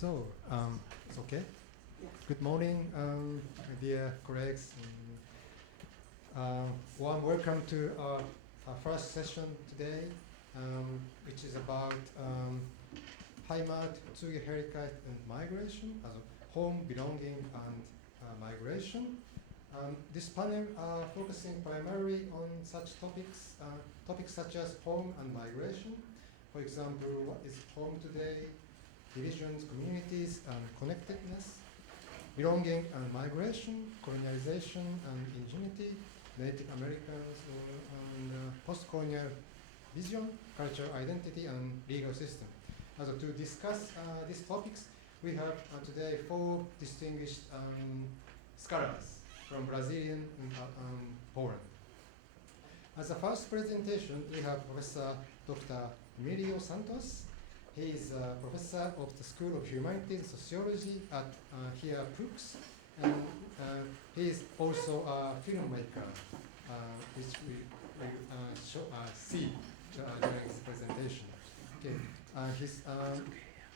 So, it's okay. Good morning, dear colleagues. Warm welcome to our first session today, which is about Heimat, Zugehörigkeit and Migration, also home, belonging and migration. This panel focusing primarily on such topics, topics such as home and migration. For example, what is home today? Divisions, communities, and connectedness, belonging and migration, colonialization and ingenuity, Native Americans and post-colonial vision, cultural identity, and legal system. Also, to discuss these topics, we have today 4 distinguished scholars from Brazilian and Poland. As a first presentation, we have Professor Dr. Hermílio Santos. He is a professor of the School of Humanities and Sociology at here PUCS, and he is also a filmmaker, which we see during his presentation. Okay,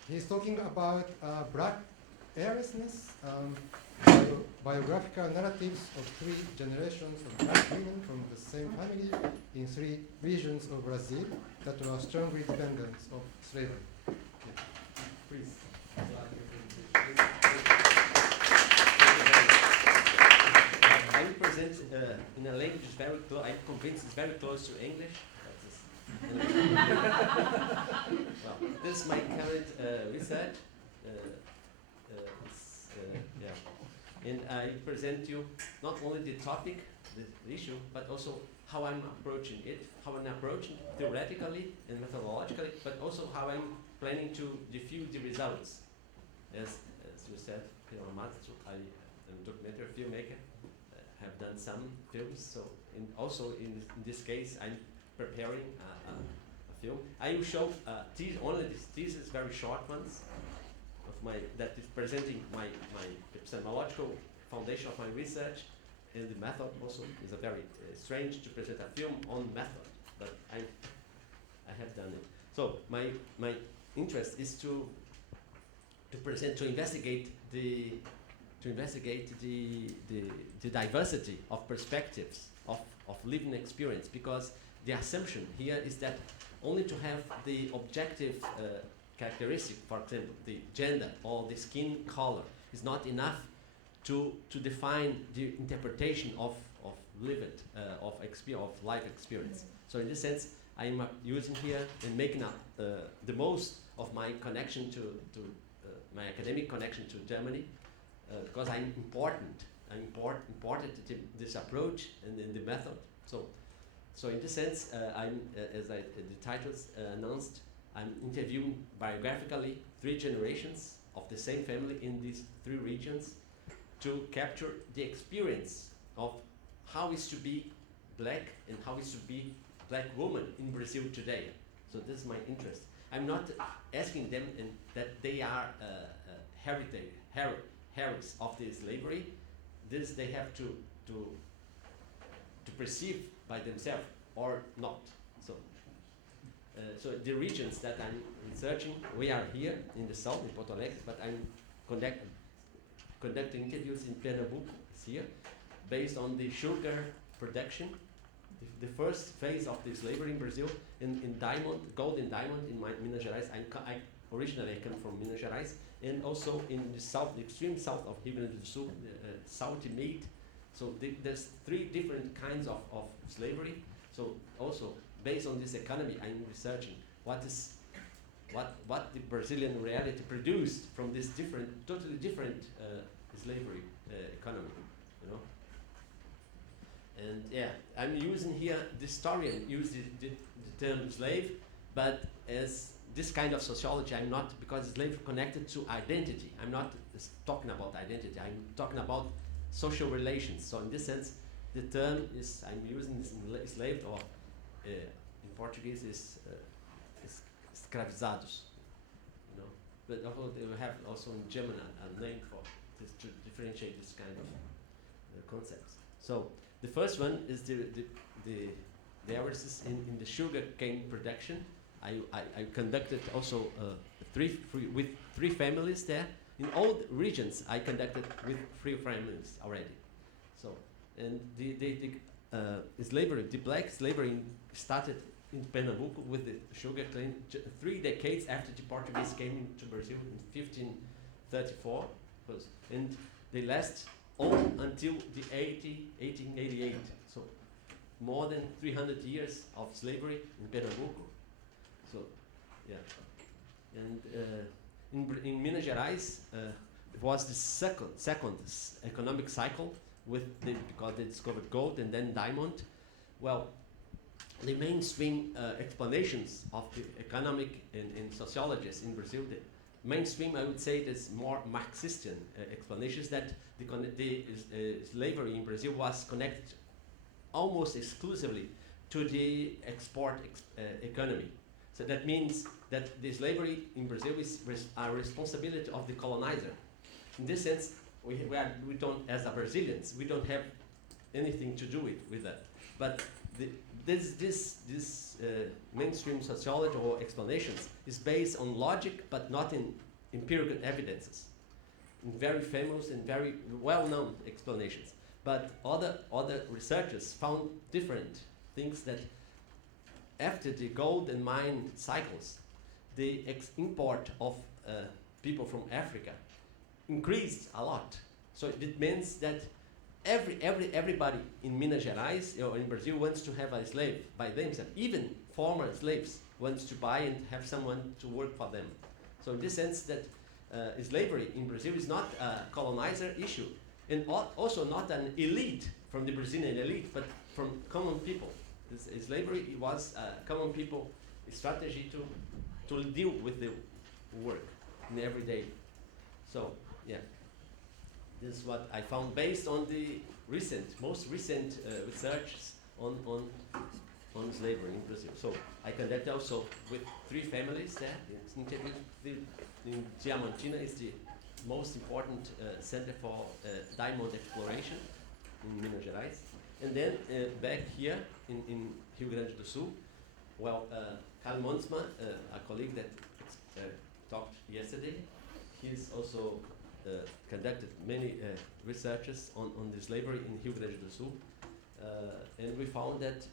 he's talking about Black heiressness, biographical narratives of 3 generations of Black women from the same family in 3 regions of Brazil that were strongly dependent of slavery. Okay. Please. I will present in a language very close. I'm convinced it's very close to English. Well, this is my current research. And I present you not only the topic, the issue, but also how I'm approaching it, how I'm approaching theoretically and methodologically, but also how I'm planning to diffuse the results. As you said, I am a documentary filmmaker, have done some films, so also in this case I'm preparing a film. I will show these is very short ones of that is presenting my epistemological foundation of my research, and the method also is a very strange to present a film on method, but I have done it. So my interest is to investigate the diversity of perspectives of living experience, because the assumption here is that only to have the objective characteristic, for example, the gender or the skin color, is not enough to define the interpretation of lived of life experience. So in this sense, I'm using here and making up the most of my connection to my academic connection to Germany, because I'm imported this approach and the method. So in this sense, I'm as the titles announced, I'm interviewing biographically 3 generations of the same family in these 3 regions to capture the experience of how is to be Black and how is to be Black woman in Brazil today. So this is my interest. I'm not asking them that they are heirs of the slavery. This they have to perceive by themselves or not. So the regions that I'm researching, we are here in the south, in Porto Alegre, but I'm conducting interviews in Pernambuco here. based on the sugar production. The first phase of the slavery in Brazil, in diamond, gold and diamond in Minas Gerais. Originally I come from Minas Gerais, and also in the south, the extreme south of Rio Grande do Sul, salty meat. So there's three different kinds of slavery. So also based on this economy, I'm researching what the Brazilian reality produced from this totally different slavery economy, you know. And yeah, I'm using here, the historian used the term slave, but as this kind of sociology, I'm not, because slave connected to identity. I'm not talking about identity, I'm talking about social relations. So in this sense, the term is, I'm using this slave, or in Portuguese is escravizados, you know. But they have also in German a name for this, to differentiate this kind of concepts. So the first one is the errors in the sugar cane production. I conducted also with three families there. In all the regions, I conducted with 3 families already. So, and the slavery, the black slavery started in Pernambuco with the sugar cane 3 decades after the Portuguese came into Brazil in 1534, and they last on until the 1888. So more than 300 years of slavery in Pernambuco. So, yeah. And in Minas Gerais, it was the second economic cycle because they discovered gold and then diamond. Well, the mainstream explanations of the economic and sociologists in Brazil, the mainstream, I would say, is more Marxistian explanations that the slavery in Brazil was connected almost exclusively to the export economy. So that means that the slavery in Brazil is a responsibility of the colonizer. In this sense, we don't, as a Brazilians, we don't have anything to do with that. But this mainstream sociology or explanations is based on logic, but not in empirical evidences. In very famous and very well-known explanations. But other researchers found different things, that after the gold and mine cycles, the import of people from Africa increased a lot. So it means that everybody in Minas Gerais or in Brazil wants to have a slave by themselves. Even former slaves wants to buy and have someone to work for them. So in this sense, that slavery in Brazil is not a colonizer issue, and also not an elite from the Brazilian elite, but from common people. Slavery was a common people strategy to deal with the work in every day. So yeah, this is what I found based on the most recent research on slavery in Brazil. So I conducted also with 3 families there. In Diamantina is the most important center for diamond exploration in Minas Gerais. And then back here in Rio Grande do Sul, well, Karl Monsma, a colleague that talked yesterday, he's also conducted many researches on the slavery in Rio Grande do Sul. And we found that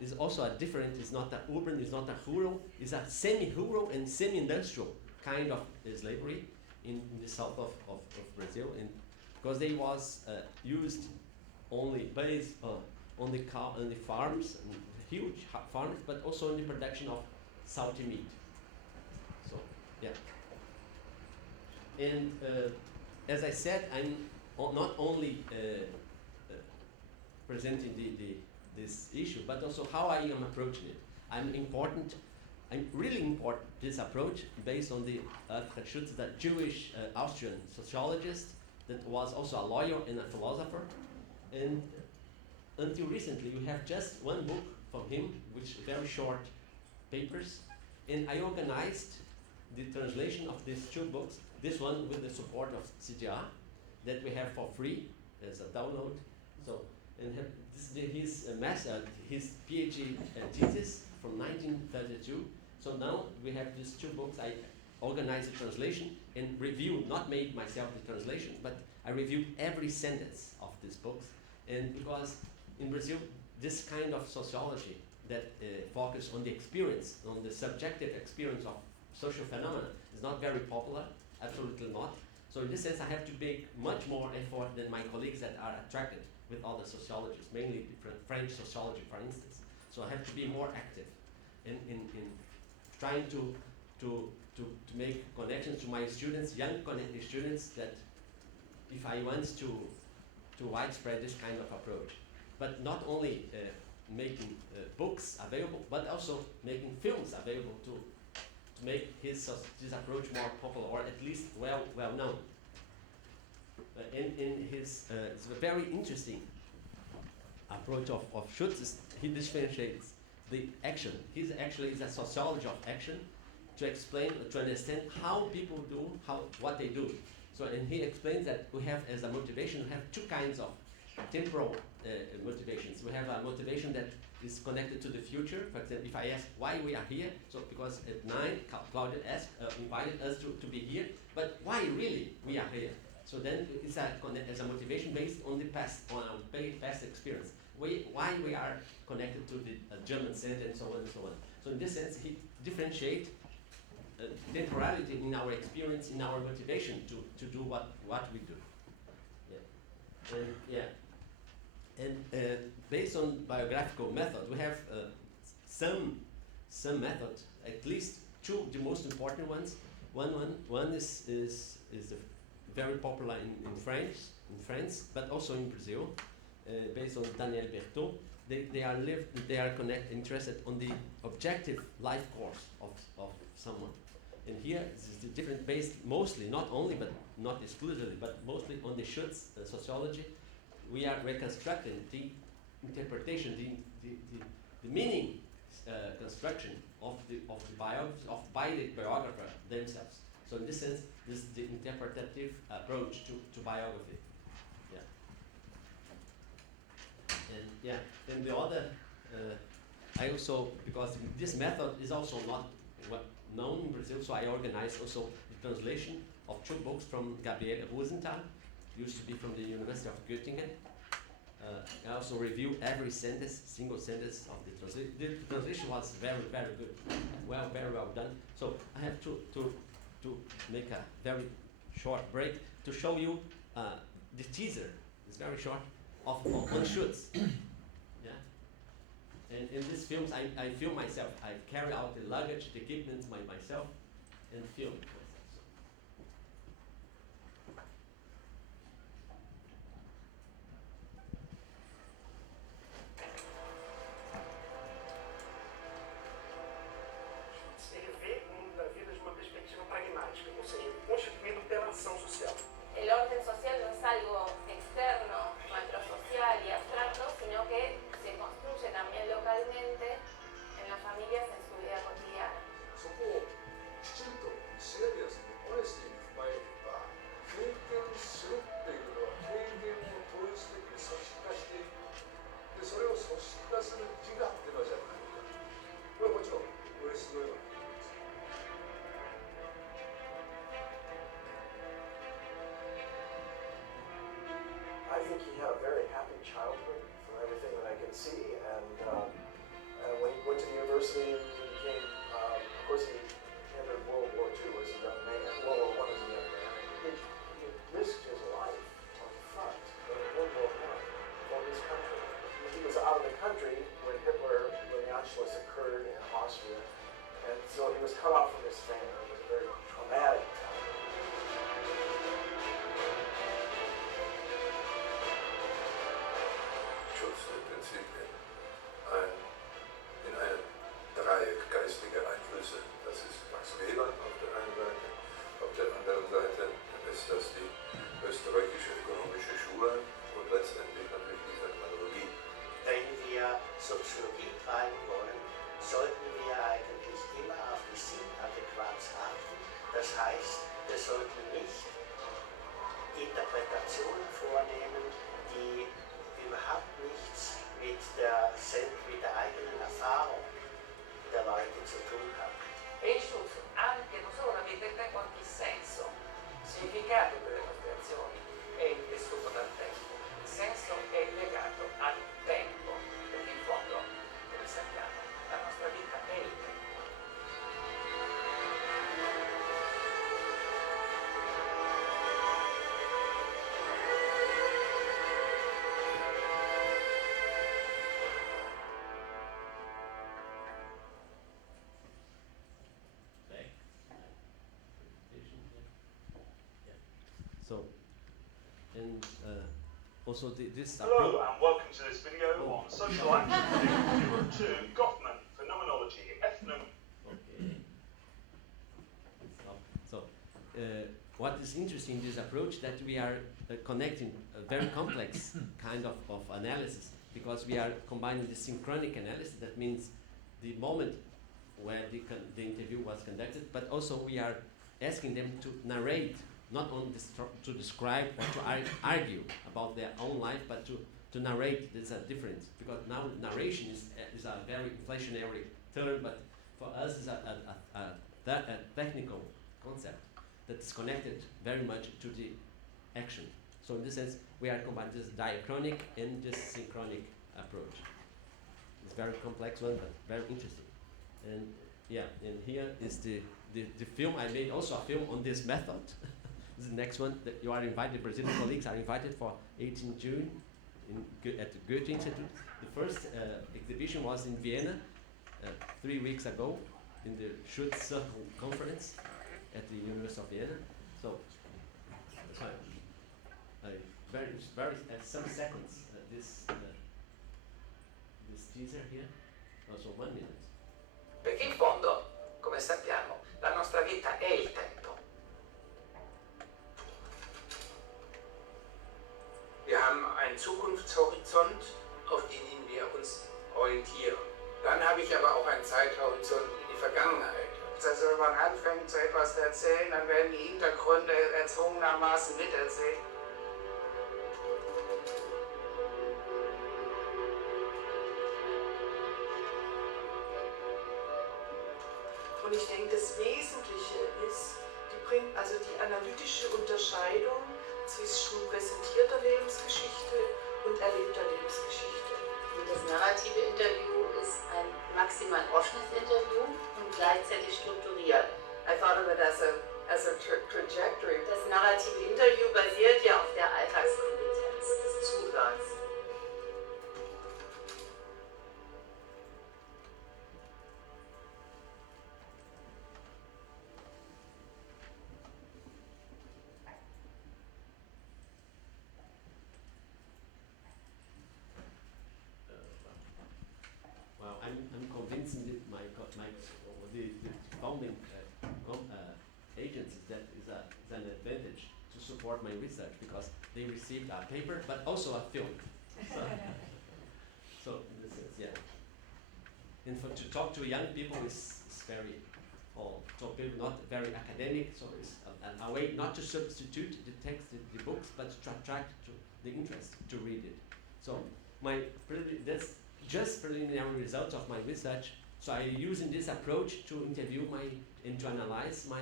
is also a different, it's not a urban, it's not a rural, it's a semi-rural and semi-industrial kind of slavery in the south of Brazil. And because they was used only based on the farms, huge farms, but also in the production of salty meat. So, yeah. And as I said, I'm not only presenting this issue, but also how I am approaching it. I'm really important this approach based on the the Jewish Austrian sociologist that was also a lawyer and a philosopher. And until recently, we have just one book from him, which very short papers. And I organized the translation of these 2 books, this one with the support of CDEA, that we have for free as a download. So, and his PhD thesis from 1932. So now we have these 2 books. I organized the translation and review, not made myself the translation, but I reviewed every sentence of these books. And because in Brazil, this kind of sociology that focus on the experience, on the subjective experience of social phenomena is not very popular, absolutely not. So in this sense, I have to make much more effort than my colleagues that are attracted with other sociologies, mainly French sociology, for instance. So I have to be more active in trying to make connections to my students, young students, that if I want to widespread this kind of approach. But not only making books available, but also making films available to make this approach more popular, or at least well known. In his it's a very interesting approach of Schutz. He differentiates the action. He's actually is a sociology of action to explain, to understand how people do, what they do. So, and he explains that we have, as a motivation, we have two kinds of temporal motivations. We have a motivation that is connected to the future. For example, if I ask why we are here, so because at 9, Claudia invited us to be here, but why really we are here? So then it's as a motivation based on the past, on our past experience. Why we are connected to the German center and so on and so on. So in this sense, he differentiates temporality in our experience, in our motivation to do what we do. And based on biographical method, we have some methods, at least two, the most important ones. One is very popular in France, but also in Brazil, based on Daniel Berthaud. They are interested on the objective life course of someone. And here this is the different, based mostly, not only but not exclusively, but mostly on the Schutz sociology. We are reconstructing the interpretation, the meaning construction of the biography by the biographer themselves. So in this sense, this is the interpretative approach to biography. And the other, I also, because this method is also not known in Brazil, so I organized also the translation of two books from Gabriele Rosenthal, used to be from the University of Göttingen. I also review every sentence, single sentence of the translation. The translation was very, very good, very well done. So I have to make a very short break to show you the teaser. It's very short of on Schutz. And in these films, I film myself. I carry out the luggage, the equipment myself, and film myself. Ele vê o mundo da vida de uma perspectiva pragmática, ou seja, constituído pela ação social. El orden social no es algo externo, macrosocial y abstracto, sino que se construye también localmente en las familias en su vida cotidiana. そこをきちんとシリアスにオネスティに踏まえれば経験するっていうのは経験を統一的に組織化していくでそれを組織化する自我っていうのはじゃないかこれはもちろんこれすごいわけです I think he had a very happy childhood from everything that I can see, and when he went to the university, he became, of course, he entered World War II as a young man, World War I as a young man. He risked his life on the front during World War I for his country. He was out of the country when the Anschluss occurred in Austria, and so he was cut off from his family. It was a very traumatic time. Schutzprinzipien in einem Dreieck geistiger Einflüsse. Das ist Max Weber auf der einen Seite, auf der anderen Seite ist das die österreichische ökonomische Schule und letztendlich natürlich die Phänomenologie. Wenn wir Soziologie treiben wollen, sollten wir eigentlich immer auf die Sinnadäquanz achten. Das heißt, wir sollten nicht Interpretationen vornehmen, die überhaupt nichts mit der also this Hello and welcome to this video on social action Europe 2 Goffman phenomenology ethno. Okay. So, what is interesting in this approach that we are connecting a very complex kind of analysis, because we are combining the synchronic analysis, that means the moment where the interview was conducted, but also we are asking them to narrate, not only to describe or to argue about their own life, but to narrate. There's a difference, because now narration is a very inflationary term, but for us it's a technical concept that is connected very much to the action. So in this sense, we are combining this diachronic and this synchronic approach. It's a very complex one, but very interesting. And yeah, and here is the film. I made also a film on this method. This is the next one that you are invited, Brazilian colleagues are invited for 18 June at the Goethe Institute. The first exhibition was in Vienna 3 weeks ago in the Schutz Circle Conference at the University of Vienna. So, sorry, very some seconds this teaser here. Also 1 minute. Perché in fondo, come sappiamo, la nostra vita è il tempo. Wir haben einen Zukunftshorizont, auf den wir uns orientieren. Dann habe ich aber auch einen Zeithorizont in die Vergangenheit. Also wenn man anfängt, so etwas zu erzählen, dann werden die Hintergründe erzwungenermaßen miterzählt. Und ich denke, das Wesentliche ist die analytische Unterscheidung zwischen präsentierter Lebensgeschichte und erlebter Lebensgeschichte. Und das narrative Interview ist ein maximal offenes Interview und gleichzeitig strukturiert. I thought of it as a trajectory. Das narrative Interview basiert ja auf der Alltagskompetenz des Zuhörens. I'm convincing the founding agencies that is an advantage to support my research, because they received a paper but also a film. So in this sense, yeah. And to talk to young people is very, so people not very academic, so it's a way not to substitute the text, the books, but to attract to the interest to read it. So that's just preliminary results of my research. So I using this approach to interview and to analyze my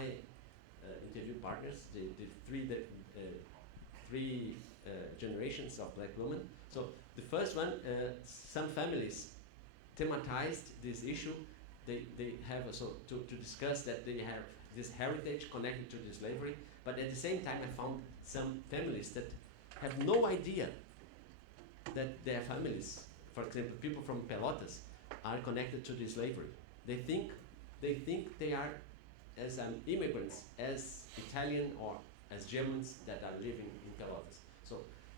interview partners, the three generations of black women. So the first one, some families thematized this issue. They have also to discuss that they have this heritage connected to the slavery, but at the same time I found some families that have no idea that their families, for example, people from Pelotas, are connected to the slavery. They think they are as immigrants, as Italian or as Germans that are living in Pelotas. So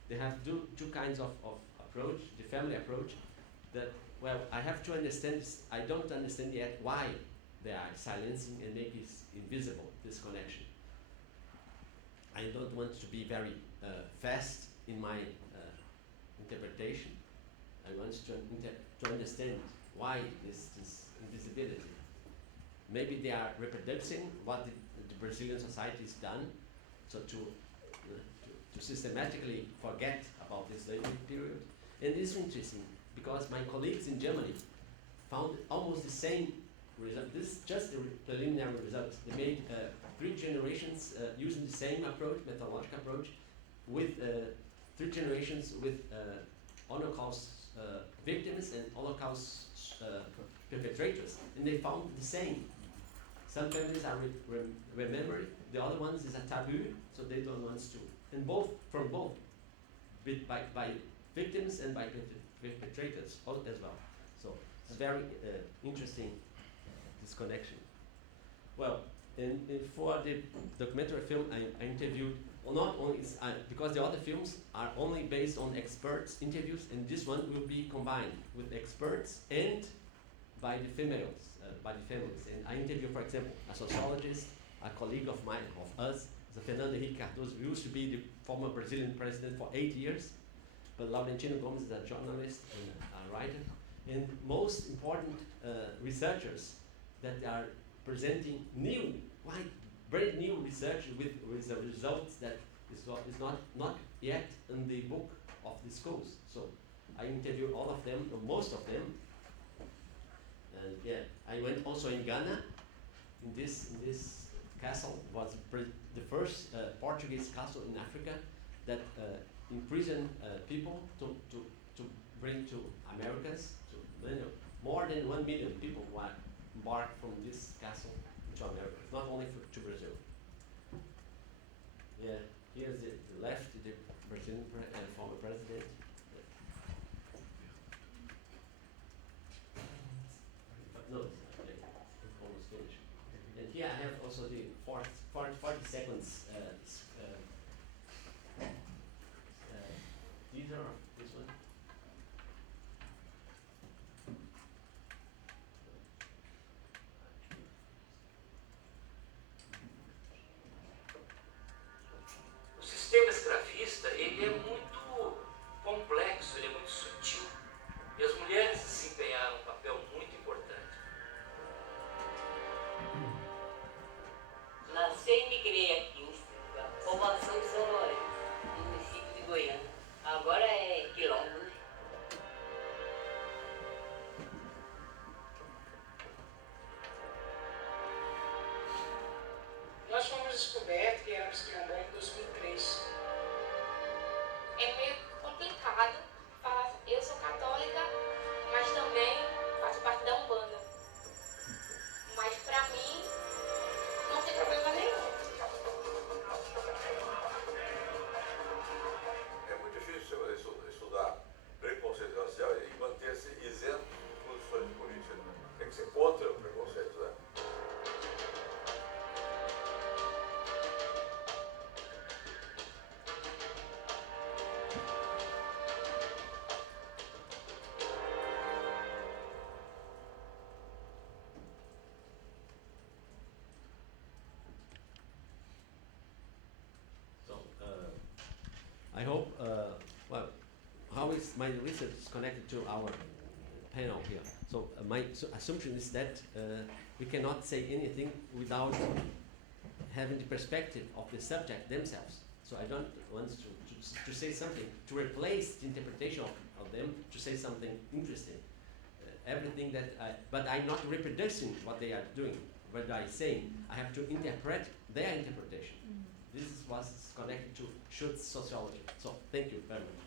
they have two kinds of approach, the family approach, that, well, I have to understand this. I don't understand yet why they are silencing and make it invisible, this connection. I don't want to be very fast in my interpretation. I want to understand why this invisibility. Maybe they are reproducing what the Brazilian society has done, so to systematically forget about this slavery period. And it's interesting because my colleagues in Germany found almost the same result. This is just the preliminary results. They made 3 generations using the same approach, methodological approach, with 3 generations with Holocaust victims and Holocaust perpetrators, and they found the same. Some families are remembering, the other ones is a taboo, so they don't want to. And both by victims and by perpetrators as well. So it's very interesting, this connection. Well, and for the documentary film, I interviewed not only because the other films are only based on experts interviews, and this one will be combined with experts and by the females, by the families. And I interview, for example, a sociologist, a colleague of mine, of us, Fernando Henrique Cardoso, who used to be the former Brazilian president for 8 years, but Laurentino Gomes is a journalist and a writer, and most important researchers that are presenting new, brand new research with results that is not yet in the book of the schools. So I interviewed all of them, or most of them, and yeah, I went also in Ghana. In this castle was the first Portuguese castle in Africa that imprisoned people to bring to Americas. More than 1 million people were embarked from this castle to America, not only to Brazil. Yeah, here's the left, the Brazilian former president. No, it's almost finished. And here I have also the 40 seconds teaser of this one. O sistema escravista, ele é muito complexo, ele é muito sutil. E as mulheres desempenharam um papel muito importante. Nasci e migrei aqui, formação de São Lourenço, no município de Goiânia. Agora é quilombo, né? Nós fomos descobertos que éramos quilombolas em 2003. É meio complicado falar, eu sou católica, mas também faço parte da Umbanda. Mas pra mim, não tem problema nenhum. É muito difícil estudar preconceito racial e manter-se isento de posições de política. Tem que ser contra o preconceito, né? So I hope, how is my research is connected to our panel here? So my assumption is that we cannot say anything without having the perspective of the subject themselves. So I don't want to say something, to replace the interpretation of them, to say something interesting. Everything that but I'm not reproducing what they are doing, what I'm saying. I have to interpret their interpretation. This is what's connected to Schutz sociology. So thank you very much.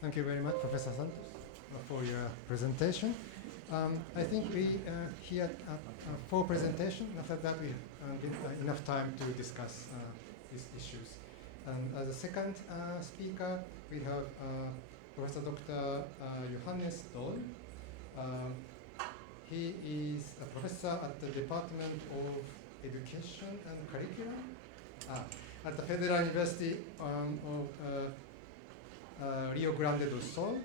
Thank you very much, Professor Santos, for your presentation. I think we here 4 presentations. After that, we get enough time to discuss these issues. And as a second speaker, we have Professor Dr. Johannes Doll. He is a professor at the Department of Education and Curriculum at the Federal University of Rio Grande do Sul.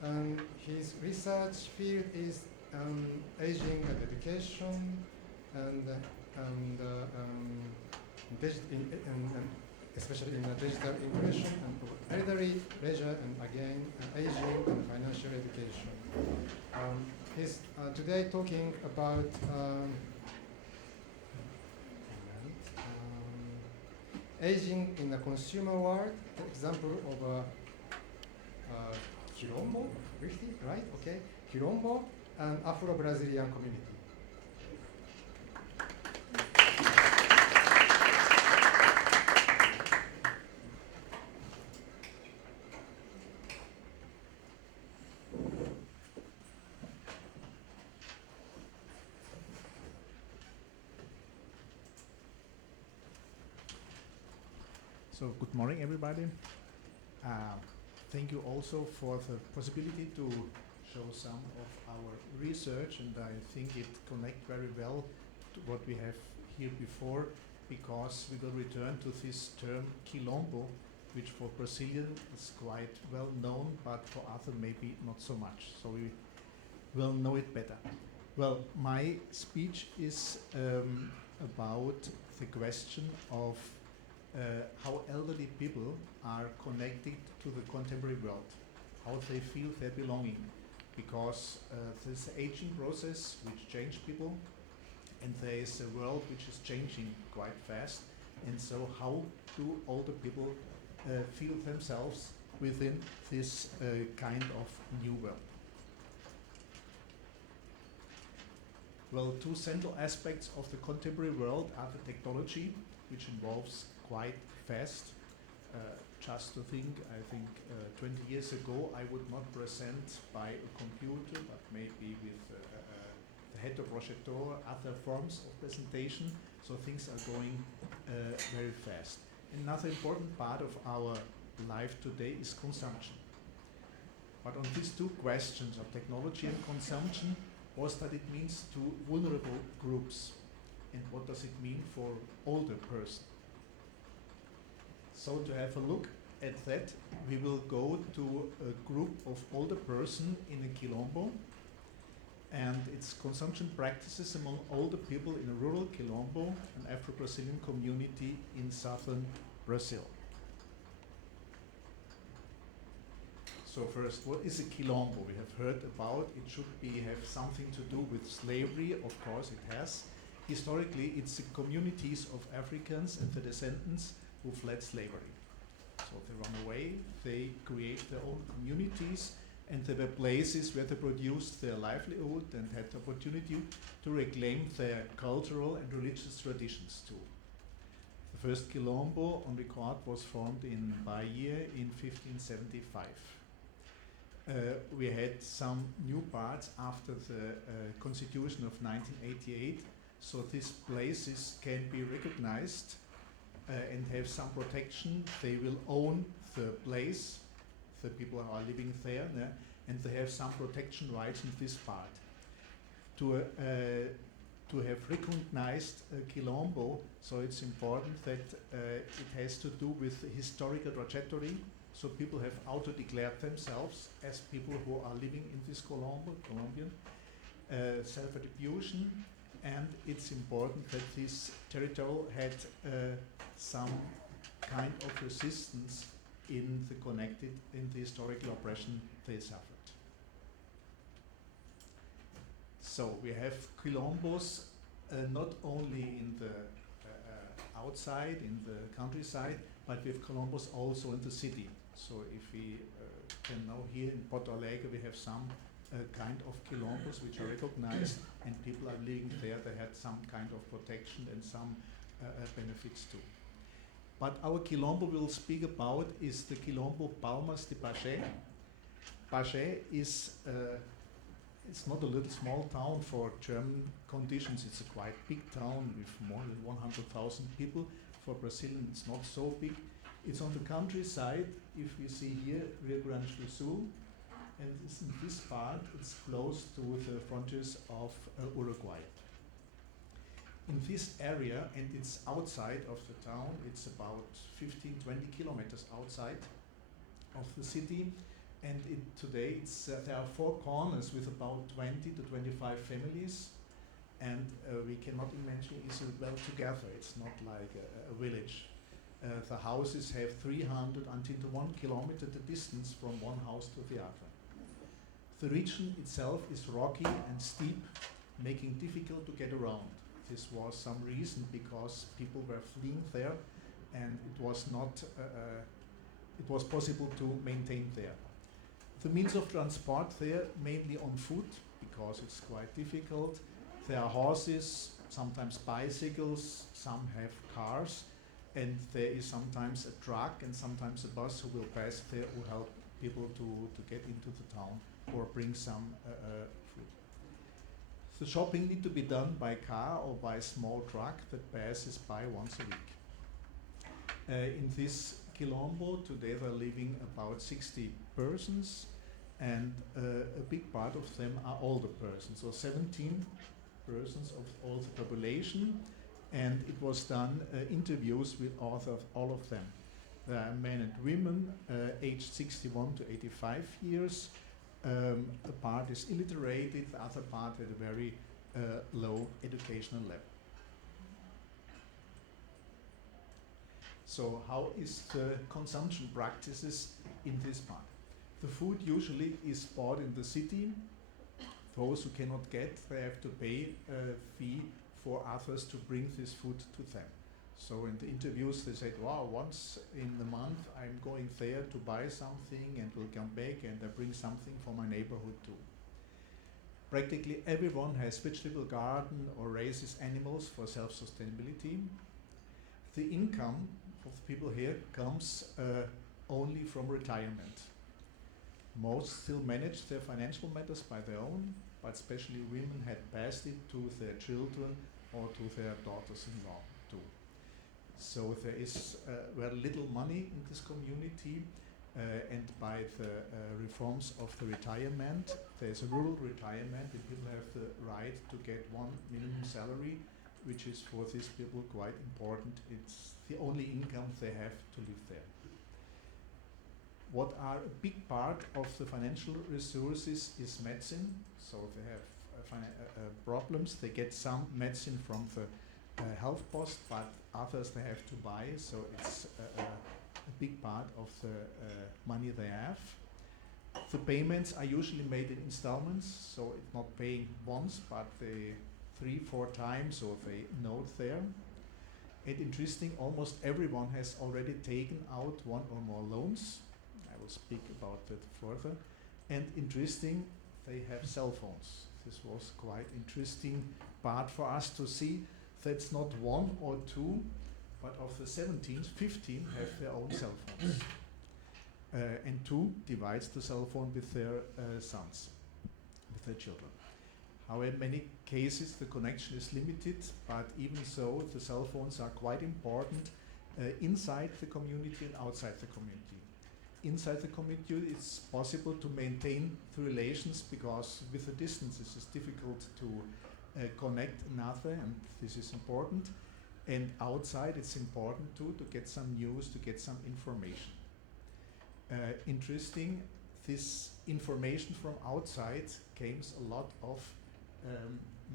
And his research field is aging and education and especially in digital inclusion and elderly leisure and again aging and financial education. He's today talking about aging in the consumer world, the example of Quilombo, really, right? Okay, Quilombo and afro-Brazilian community. So good morning, everybody. Thank you also for the possibility to show some of our research, and I think it connects very well to what we have here before, because we will return to this term quilombo, which for Brazilian is quite well known, but for other maybe not so much. So we will know it better. Well, my speech is about the question of how elderly people are connected to the contemporary world, how they feel their belonging, because there's an aging process which changes people, and there is a world which is changing quite fast, and so how do older people feel themselves within this kind of new world? Well, two central aspects of the contemporary world are the technology, which involves quite fast. Just to think, I think 20 years ago I would not present by a computer, but maybe with the heteroprojector, other forms of presentation. So things are going very fast. Another important part of our life today is consumption. But on these two questions of technology and consumption, what does it mean to vulnerable groups, and what does it mean for older person? So to have a look at that, we will go to a group of older person in a quilombo, and its consumption practices among older people in a rural quilombo, an Afro-Brazilian community in southern Brazil. So first, what is a quilombo? We have heard about it should have something to do with slavery. Of course it has. Historically, it's the communities of Africans and the descendants who fled slavery. So they run away, they create their own communities, and there were places where they produced their livelihood and had the opportunity to reclaim their cultural and religious traditions too. The first quilombo on record was formed in Bahia in 1575. We had some new parts after the Constitution of 1988, so these places can be recognized and have some protection. They will own the place, the people who are living there, and they have some protection rights in this part. To have recognized quilombo, so it's important that it has to do with the historical trajectory. So people have auto-declared themselves as people who are living in this Colombian self-attribution, and it's important that this territory had some kind of resistance in the historical oppression they suffered. So we have quilombos not only in the outside, in the countryside, but we have quilombos also in the city. So if we can know here in Porto Alegre, we have some kind of quilombos which are recognized, and people are living there. They had some kind of protection and some benefits too. But our quilombo we'll speak about is the quilombo Palmas de Pagé. Pagé is it's not a little small town for German conditions. It's a quite big town with more than 100,000 people. For Brazilian, it's not so big. It's on the countryside. If you see here, Rio Grande do Sul, and in this part, it's close to the frontiers of Uruguay. In this area, and it's outside of the town, it's about 15, 20 kilometers outside of the city, and today there are 4 corners with about 20 to 25 families, and we cannot imagine it's well together. It's not like a village. The houses have 300 until 1 kilometer the distance from one house to the other. The region itself is rocky and steep, making it difficult to get around. This was some reason because people were fleeing there, and it was not it was possible to maintain there. The means of transport there mainly on foot, because it's quite difficult. There are horses, sometimes bicycles, some have cars, and there is sometimes a truck and sometimes a bus who will pass there who help people to get into the town or bring some food. The shopping need to be done by car or by a small truck that passes by once a week. In this Quilombo, today they're living about 60 persons, and a big part of them are older persons, so 17 persons of all the population, and it was done interviews with all of them. There are men and women aged 61 to 85 years. A part is illiterated, the other part at a very low educational level. So how is the consumption practices in this part? The food usually is bought in the city. Those who cannot get, they have to pay a fee for others to bring this food to them. So in the interviews they said, wow, once in the month I'm going there to buy something and will come back and I bring something for my neighborhood too. Practically everyone has vegetable garden or raises animals for self-sustainability. The income of the people here comes only from retirement. Most still manage their financial matters by their own, but especially women had passed it to their children or to their daughters-in-law too. So there is very little money in this community, and by the reforms of the retirement, there's a rural retirement, and people have the right to get one minimum salary, which is for these people quite important. It's the only income they have to live there. What are a big part of the financial resources is medicine. So they have problems. They get some medicine from the health post, but others they have to buy. So it's a big part of the money they have. The payments are usually made in installments, so it's not paying once, but 3-4 times, or they note there. And interesting, almost everyone has already taken out one or more loans. I will speak about that further. And interesting, they have cell phones. This was quite interesting part for us to see. That's not one or two, but of the 17, 15 have their own cell phones. And 2 divides the cell phone with their sons, with their children. However, in many cases the connection is limited, but even so the cell phones are quite important inside the community and outside the community. Inside the community it's possible to maintain the relations, because with the distances it's difficult to connect another, and this is important. And outside it's important too, to get some news, to get some information. Interesting, this information from outside comes a lot of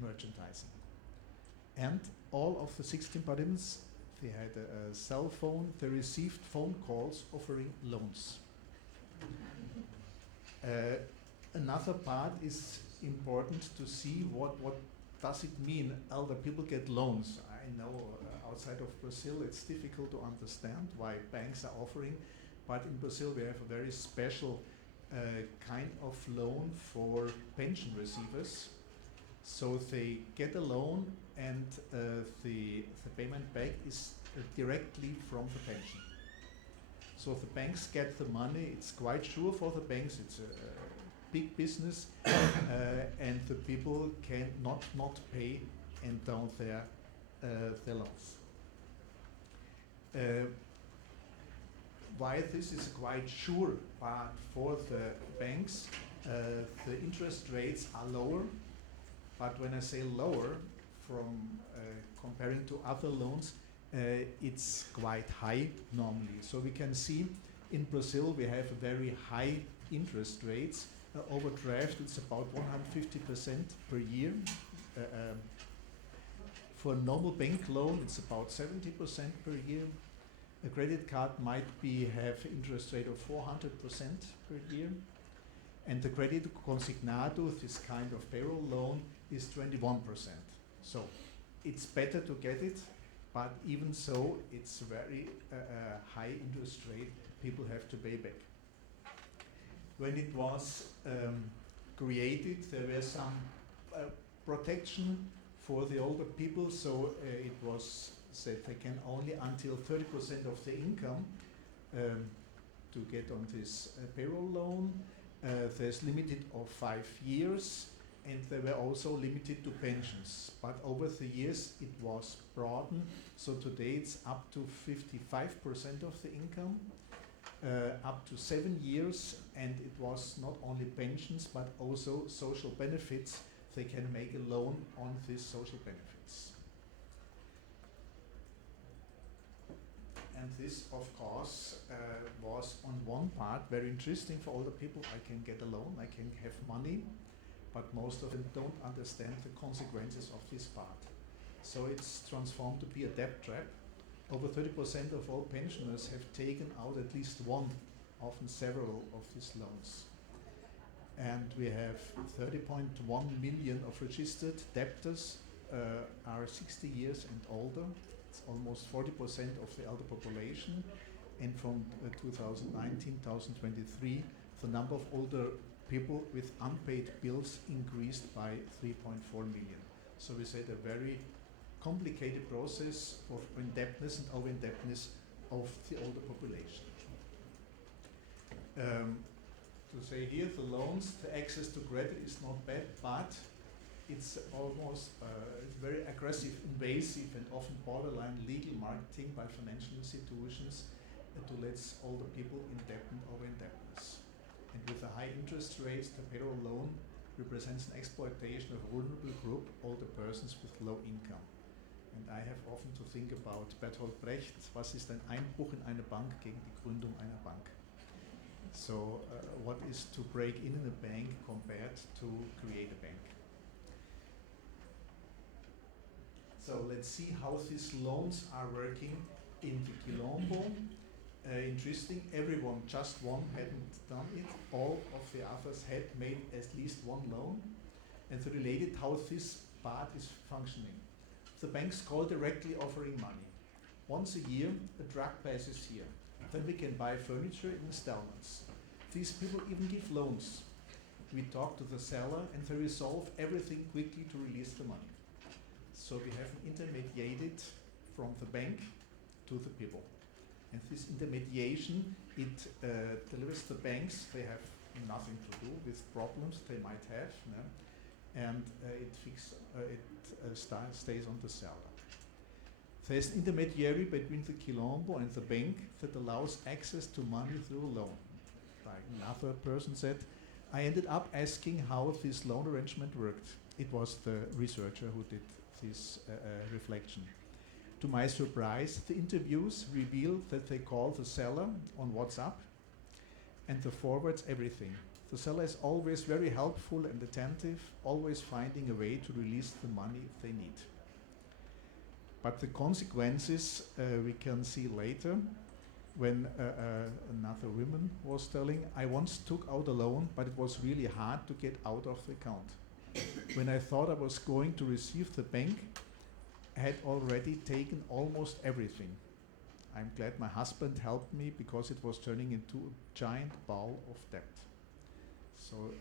merchandising. And all of the 16 participants, they had a cell phone, they received phone calls offering loans. Another part is important to see what does it mean elder people get loans. I know outside of Brazil it's difficult to understand why banks are offering, but in Brazil we have a very special kind of loan for pension receivers. So they get a loan, and the payment back is directly from the pension. So the banks get the money, it's quite sure for the banks, it's a big business, and the people can not pay and down their loans. Why this is a quite sure part for the banks, the interest rates are lower, but when I say lower, from comparing to other loans, it's quite high normally. So we can see in Brazil we have very high interest rates. Overdraft it's about 150% per year. For a normal bank loan it's about 70% per year. A credit card might have interest rate of 400% per year. And the credit consignado, this kind of payroll loan, is 21%. So it's better to get it, but even so, it's very high interest rate people have to pay back. When it was created, there were some protection for the older people, so it was said they can only until 30% of the income to get on this payroll loan. There's limited of 5 years, and they were also limited to pensions. But over the years it was broadened, so today it's up to 55% of the income. up to 7 years, and it was not only pensions but also social benefits. They can make a loan on these social benefits. And this, of course, was on one part very interesting for older people. I can get a loan, I can have money, but most of them don't understand the consequences of this part. So it's transformed to be a debt trap. Over 30% of all pensioners have taken out at least one, often several, of these loans. And we have 30.1 million of registered debtors are 60 years and older. It's almost 40% of the elder population. And from 2019-2023, the number of older people with unpaid bills increased by 3.4 million. So we said a very complicated process of indebtedness and over-indebtedness of the older population. To say here, the loans, the access to credit is not bad, but it's almost very aggressive, invasive, and often borderline legal marketing by financial institutions to let older people indebted over indebtedness. And with the high interest rates, the payroll loan represents an exploitation of a vulnerable group, older persons with low income. And I have often to think about Bertolt Brecht, was ist ein Einbruch in eine Bank gegen die Gründung einer Bank? So what is to break in a bank compared to create a bank? So let's see how these loans are working in the Quilombo. Interesting, everyone, just one hadn't done it. All of the others had made at least one loan. And so related how this part is functioning. The banks call directly offering money. Once a year, a truck passes here. Then we can buy furniture in installments. These people even give loans. We talk to the seller and they resolve everything quickly to release the money. So we have intermediated from the bank to the people. And this intermediation, it delivers the banks, they have nothing to do with problems they might have, no? And it stays on the seller. There's an intermediary between the Quilombo and the bank that allows access to money through a loan. Like another person said, I ended up asking how this loan arrangement worked. It was the researcher who did this reflection. To my surprise, the interviews reveal that they call the seller on WhatsApp and the forwards everything. The seller is always very helpful and attentive, always finding a way to release the money if they need. But the consequences we can see later when another woman was telling, I once took out a loan, but it was really hard to get out of the account. When I thought I was going to receive the bank, I had already taken almost everything. I'm glad my husband helped me because it was turning into a giant ball of debt. So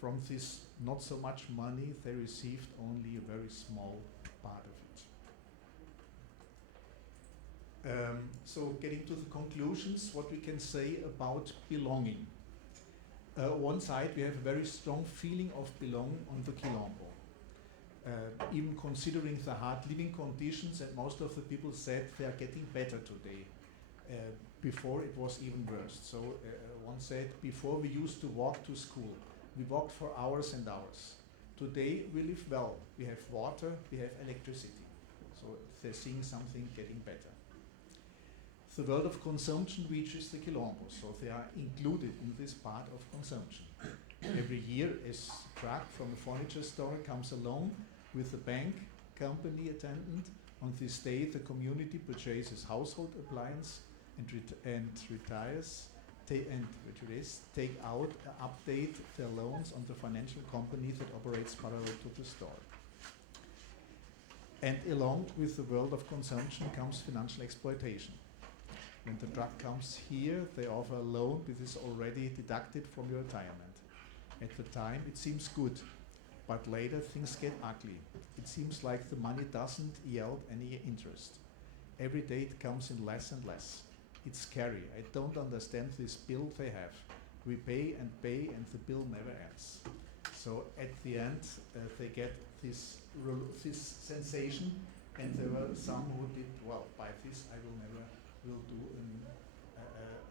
from this not so much money, they received only a very small part of it. So getting to the conclusions, what we can say about belonging. One side, we have a very strong feeling of belonging on the Quilombo. Even considering the hard living conditions, and most of the people said they are getting better today. Before it was even worse. So one said, before we used to walk to school. We walked for hours and hours. Today we live well. We have water, we have electricity. So they're seeing something getting better. The world of consumption reaches the Quilombo, so they are included in this part of consumption. Every year, a truck from a furniture store comes along with a bank company attendant. On this day, the community purchases household appliance and retires, take out, update their loans on the financial company that operates parallel to the store. And along with the world of consumption comes financial exploitation. When the truck comes here, they offer a loan which is already deducted from your retirement. At the time, it seems good, but later things get ugly. It seems like the money doesn't yield any interest. Every day it comes in less and less. It's scary. I don't understand this bill they have. We pay and the bill never ends. So at the end, they get this sensation, and there were some who did, well, by this I will do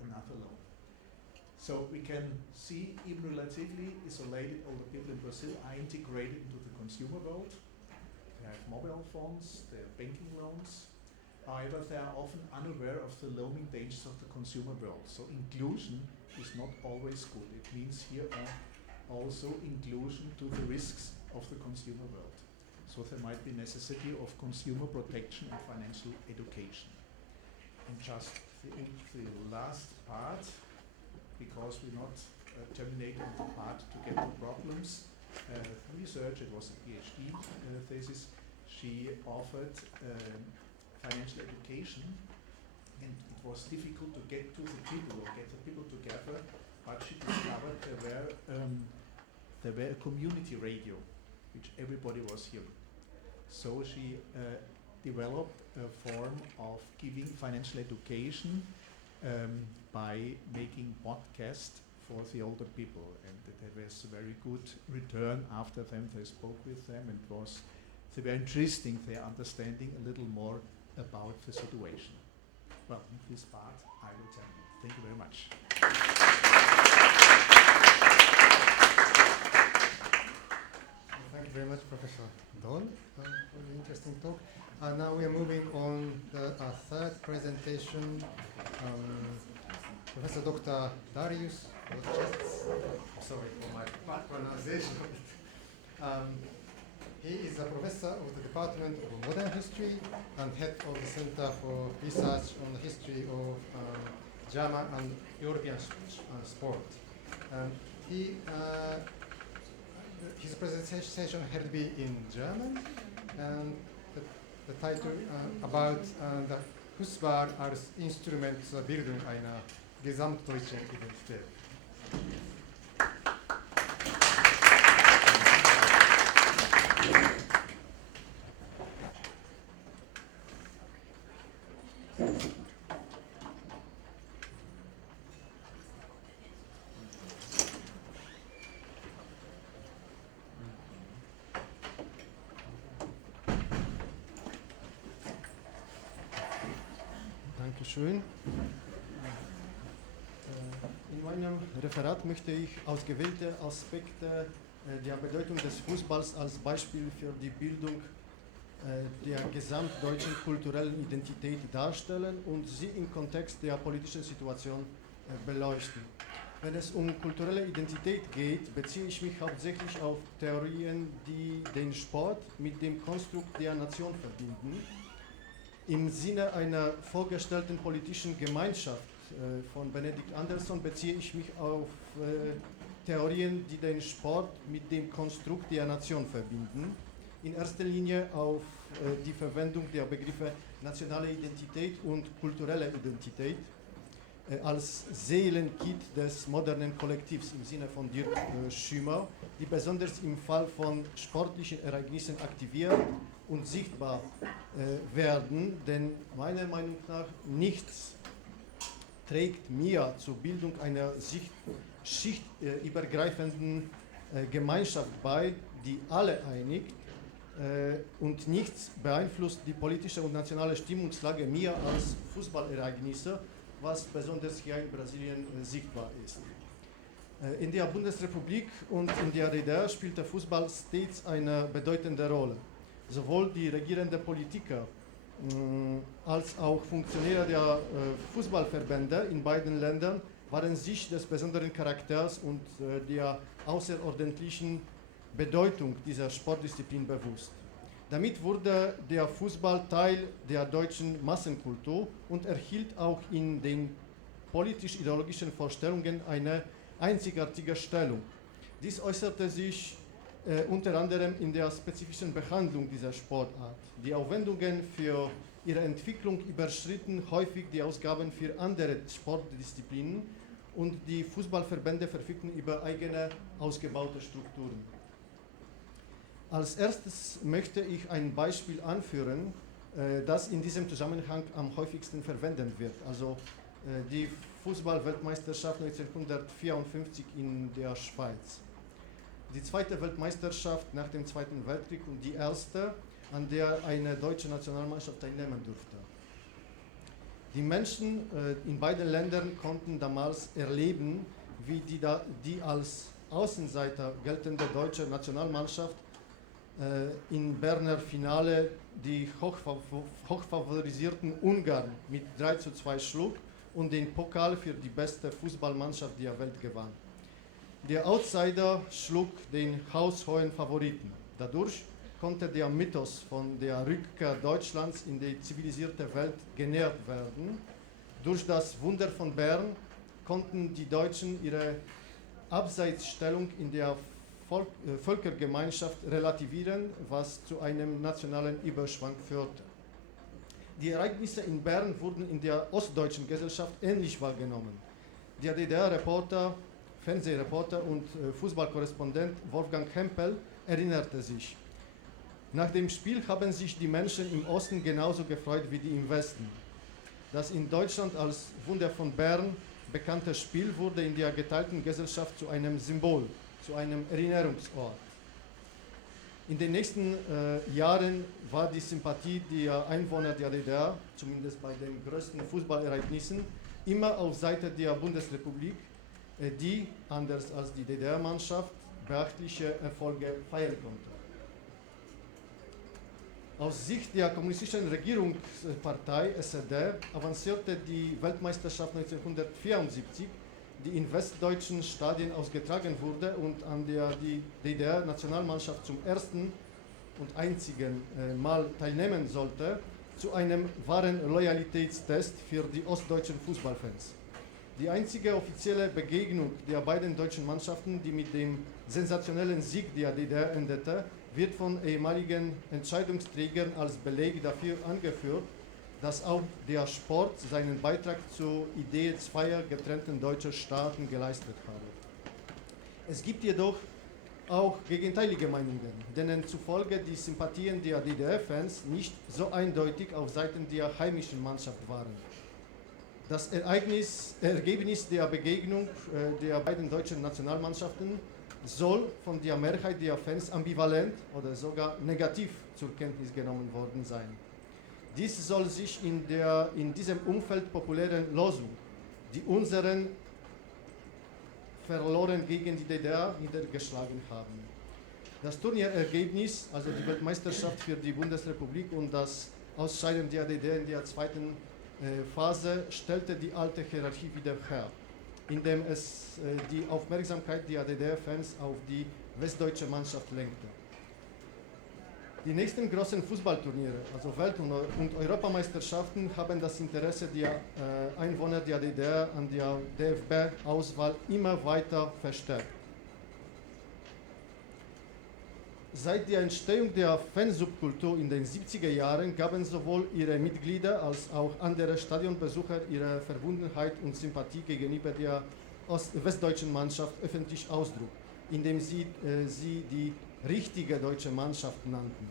another loan. So we can see even relatively isolated older people in Brazil are integrated into the consumer world. They have mobile phones, they have banking loans. However, they are often unaware of the looming dangers of the consumer world. So inclusion is not always good. It means here also inclusion to the risks of the consumer world. So there might be necessity of consumer protection and financial education. And just the last part, because we're not terminating the part to get the problems. Research, it was a PhD thesis, she offered financial education, and it was difficult to get to the people or get the people together, but she discovered there were a community radio which everybody was hearing. So she developed a form of giving financial education by making podcasts for the older people, and there was a very good return after them. They spoke with them, and they were interesting, their understanding a little more about the situation. Well, in this part I will tell you. Thank you very much. Thank you very much, Professor Don, for the interesting talk. Now we are moving on to our third presentation. Professor Dr. Darius Wojciech, sorry for my bad pronunciation of it. He is a professor of the Department of Modern History and head of the Center for Research on the History of German and European Sport. His presentation had been in German, and the title about the Fußball als Instrument zur Bildung einer gesamtdeutschen Identität. Dankeschön. In meinem Referat möchte ich ausgewählte Aspekte der Bedeutung des Fußballs als Beispiel für die Bildung der gesamtdeutschen kulturellen Identität darstellen und sie im Kontext der politischen Situation beleuchten. Wenn es um kulturelle Identität geht, beziehe ich mich hauptsächlich auf Theorien, die den Sport mit dem Konstrukt der Nation verbinden. Im Sinne einer vorgestellten politischen Gemeinschaft von Benedikt Andersson beziehe ich mich auf Theorien, die den Sport mit dem Konstrukt der Nation verbinden. In erster Linie auf die Verwendung der Begriffe nationale Identität und kulturelle Identität als Seelenkit des modernen Kollektivs im Sinne von Dirk Schümer, die besonders im Fall von sportlichen Ereignissen aktiviert und sichtbar werden, denn meiner Meinung nach nichts trägt mehr zur Bildung einer schichtübergreifenden Gemeinschaft bei, die alle einigt, und nichts beeinflusst die politische und nationale Stimmungslage mehr als Fußballereignisse, was besonders hier in Brasilien sichtbar ist. In der Bundesrepublik und in der DDR spielt der Fußball stets eine bedeutende Rolle. Sowohl die regierenden Politiker als auch Funktionäre der Fußballverbände in beiden Ländern waren sich des besonderen Charakters und der außerordentlichen Bedeutung dieser Sportdisziplin bewusst. Damit wurde der Fußball Teil der deutschen Massenkultur und erhielt auch in den politisch-ideologischen Vorstellungen eine einzigartige Stellung. Dies äußerte sich unter anderem in der spezifischen Behandlung dieser Sportart. Die Aufwendungen für ihre Entwicklung überschritten häufig die Ausgaben für andere Sportdisziplinen und die Fußballverbände verfügten über eigene ausgebaute Strukturen. Als erstes möchte ich ein Beispiel anführen, das in diesem Zusammenhang am häufigsten verwendet wird. Also die Fußball-Weltmeisterschaft 1954 in der Schweiz. Die zweite Weltmeisterschaft nach dem Zweiten Weltkrieg und die erste, an der eine deutsche Nationalmannschaft teilnehmen durfte. Die Menschen in beiden Ländern konnten damals erleben, wie die als Außenseiter geltende deutsche Nationalmannschaft im Berner Finale die hochfavorisierten Ungarn mit 3:2 schlug und den Pokal für die beste Fußballmannschaft der Welt gewann. Der Outsider schlug den haushohen Favoriten. Dadurch konnte der Mythos von der Rückkehr Deutschlands in die zivilisierte Welt genährt werden. Durch das Wunder von Bern konnten die Deutschen ihre Abseitsstellung in der Völkergemeinschaft relativieren, was zu einem nationalen Überschwang führte. Die Ereignisse in Bern wurden in der ostdeutschen Gesellschaft ähnlich wahrgenommen. Der DDR-Reporter, Fernsehreporter und Fußballkorrespondent Wolfgang Hempel erinnerte sich: Nach dem Spiel haben sich die Menschen im Osten genauso gefreut wie die im Westen. Das in Deutschland als Wunder von Bern bekannte Spiel wurde in der geteilten Gesellschaft zu einem Symbol, zu einem Erinnerungsort. In den nächsten Jahren war die Sympathie der Einwohner der DDR, zumindest bei den größten Fußballereignissen, immer auf Seite der Bundesrepublik, die, anders als die DDR-Mannschaft, beachtliche Erfolge feiern konnte. Aus Sicht der kommunistischen Regierungspartei SED avancierte die Weltmeisterschaft 1974, die in westdeutschen Stadien ausgetragen wurde und an der die DDR-Nationalmannschaft zum ersten und einzigen Mal teilnehmen sollte, zu einem wahren Loyalitätstest für die ostdeutschen Fußballfans. Die einzige offizielle Begegnung der beiden deutschen Mannschaften, die mit dem sensationellen Sieg der DDR endete, wird von ehemaligen Entscheidungsträgern als Beleg dafür angeführt, dass auch der Sport seinen Beitrag zur Idee zweier getrennten deutscher Staaten geleistet habe. Es gibt jedoch auch gegenteilige Meinungen, denen zufolge die Sympathien der DDR-Fans nicht so eindeutig auf Seiten der heimischen Mannschaft waren. Das Ergebnis der Begegnung der beiden deutschen Nationalmannschaften soll von der Mehrheit der Fans ambivalent oder sogar negativ zur Kenntnis genommen worden sein. Dies soll sich in diesem Umfeld populären Losung, die unseren verloren gegen die DDR, niedergeschlagen haben. Das Turnierergebnis, also die Weltmeisterschaft für die Bundesrepublik und das Ausscheiden der DDR in der zweiten Phase, stellte die alte Hierarchie wieder her, indem es die Aufmerksamkeit der DDR-Fans auf die westdeutsche Mannschaft lenkte. Die nächsten großen Fußballturniere, also Welt- und Europameisterschaften, haben das Interesse der Einwohner der DDR an der DFB-Auswahl immer weiter verstärkt. Seit der Entstehung der Fansubkultur in den 70er Jahren gaben sowohl ihre Mitglieder als auch andere Stadionbesucher ihre Verbundenheit und Sympathie gegenüber der westdeutschen Mannschaft öffentlich Ausdruck, indem sie die richtige deutsche Mannschaft nannten.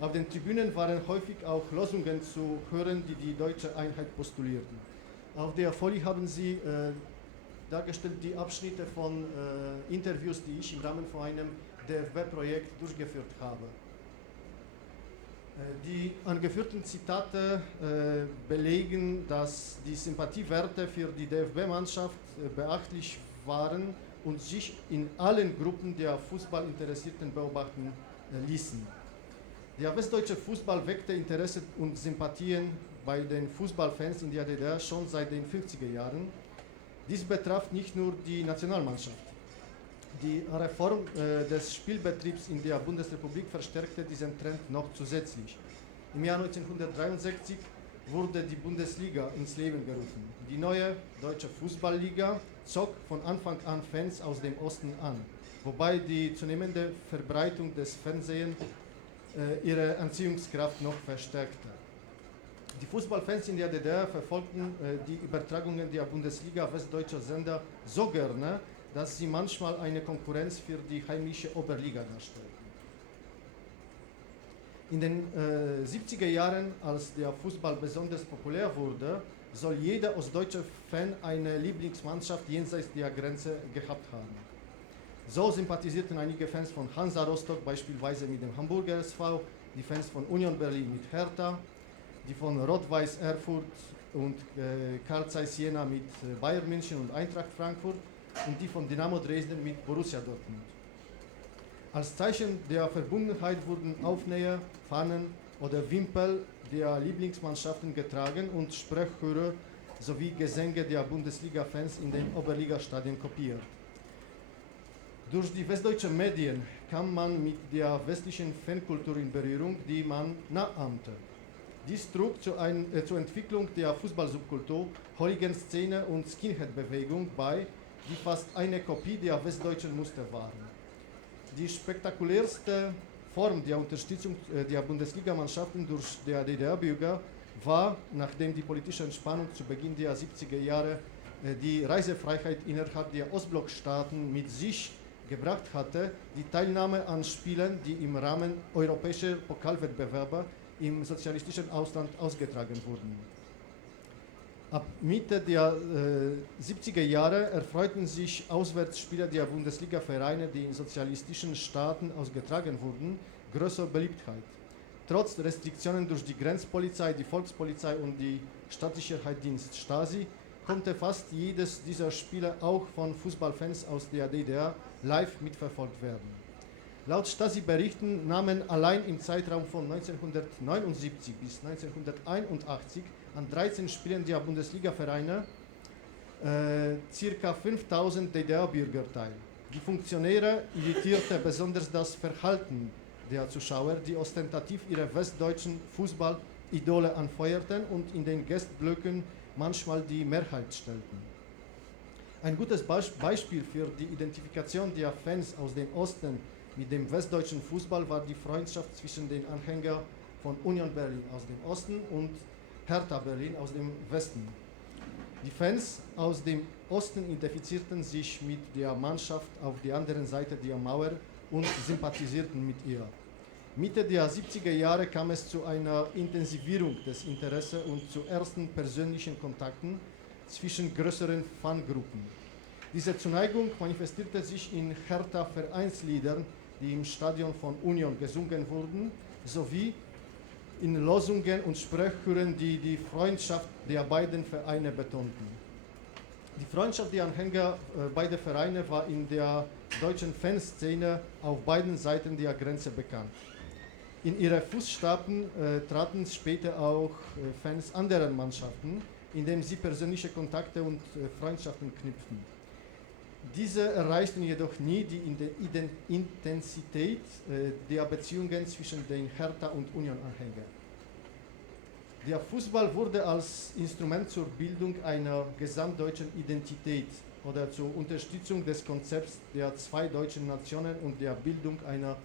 Auf den Tribünen waren häufig auch Losungen zu hören, die die deutsche Einheit postulierten. Auf der Folie haben Sie dargestellt die Abschnitte von Interviews, die ich im Rahmen von einem DFB-Projekt durchgeführt habe. Die angeführten Zitate belegen, dass die Sympathiewerte für die DFB-Mannschaft beachtlich waren und sich in allen Gruppen der Fußballinteressierten beobachten ließen. Der westdeutsche Fußball weckte Interesse und Sympathien bei den Fußballfans in der DDR schon seit den 50er Jahren. Dies betraf nicht nur die Nationalmannschaft. Die Reform des Spielbetriebs in der Bundesrepublik verstärkte diesen Trend noch zusätzlich. Im Jahr 1963 wurde die Bundesliga ins Leben gerufen. Die neue deutsche Fußballliga zog von Anfang an Fans aus dem Osten an, wobei die zunehmende Verbreitung des Fernsehens ihre Anziehungskraft noch verstärkte. Die Fußballfans in der DDR verfolgten die Übertragungen der Bundesliga westdeutscher Sender so gerne, dass sie manchmal eine Konkurrenz für die heimische Oberliga darstellten. In den 70er Jahren, als der Fußball besonders populär wurde, soll jeder ostdeutsche Fan eine Lieblingsmannschaft jenseits der Grenze gehabt haben. So sympathisierten einige Fans von Hansa Rostock beispielsweise mit dem Hamburger SV, die Fans von Union Berlin mit Hertha, die von Rot-Weiß Erfurt und Carl Zeiss Jena mit Bayern München und Eintracht Frankfurt und die von Dynamo Dresden mit Borussia Dortmund. Als Zeichen der Verbundenheit wurden Aufnäher, Fahnen oder Wimpel der Lieblingsmannschaften getragen und Sprechchöre sowie Gesänge der Bundesliga-Fans in den Oberligastadien kopiert. Durch die westdeutschen Medien kam man mit der westlichen Fankultur in Berührung, die man nachahmte. Dies trug zur Entwicklung der Fußballsubkultur, Hooligan-Szene und Skinhead-Bewegung bei, die fast eine Kopie der westdeutschen Muster waren. Die spektakulärste Form der Unterstützung der Bundesligamannschaften durch der DDR-Bürger war, nachdem die politische Entspannung zu Beginn der 70er Jahre die Reisefreiheit innerhalb der Ostblockstaaten mit sich gebracht hatte, die Teilnahme an Spielen, die im Rahmen europäischer Pokalwettbewerbe im sozialistischen Ausland ausgetragen wurden. Ab Mitte der 70er Jahre erfreuten sich Auswärtsspiele der Bundesliga-Vereine, die in sozialistischen Staaten ausgetragen wurden, größere Beliebtheit. Trotz Restriktionen durch die Grenzpolizei, die Volkspolizei und die Staatssicherheitsdienst Stasi konnte fast jedes dieser Spiele auch von Fußballfans aus der DDR live mitverfolgt werden. Laut Stasi-Berichten nahmen allein im Zeitraum von 1979 bis 1981 an 13 Spielen der Bundesliga-Vereine ca. 5000 DDR-Bürger teil. Die Funktionäre irritierte besonders das Verhalten der Zuschauer, die ostentativ ihre westdeutschen Fußball-Idole anfeuerten und in den Gästblöcken manchmal die Mehrheit stellten. Ein gutes Beispiel für die Identifikation der Fans aus dem Osten mit dem westdeutschen Fußball war die Freundschaft zwischen den Anhängern von Union Berlin aus dem Osten und Hertha Berlin aus dem Westen. Die Fans aus dem Osten identifizierten sich mit der Mannschaft auf der anderen Seite der Mauer und sympathisierten mit ihr. Mitte der 70er Jahre kam es zu einer Intensivierung des Interesses und zu ersten persönlichen Kontakten zwischen größeren Fangruppen. Diese Zuneigung manifestierte sich in Hertha-Vereinsliedern, die im Stadion von Union gesungen wurden, sowie in Losungen und Sprechchören, die die Freundschaft der beiden Vereine betonten. Die Freundschaft der Anhänger beider Vereine war in der deutschen Fanszene auf beiden Seiten der Grenze bekannt. In ihre Fußstapfen traten später auch Fans anderer Mannschaften, indem sie persönliche Kontakte und Freundschaften knüpften. Diese erreichten jedoch nie die Intensität der Beziehungen zwischen den Hertha- und Union-Anhängern. Der Fußball wurde als Instrument zur Bildung einer gesamtdeutschen Identität oder zur Unterstützung des Konzepts der zwei deutschen Nationen und der Bildung einer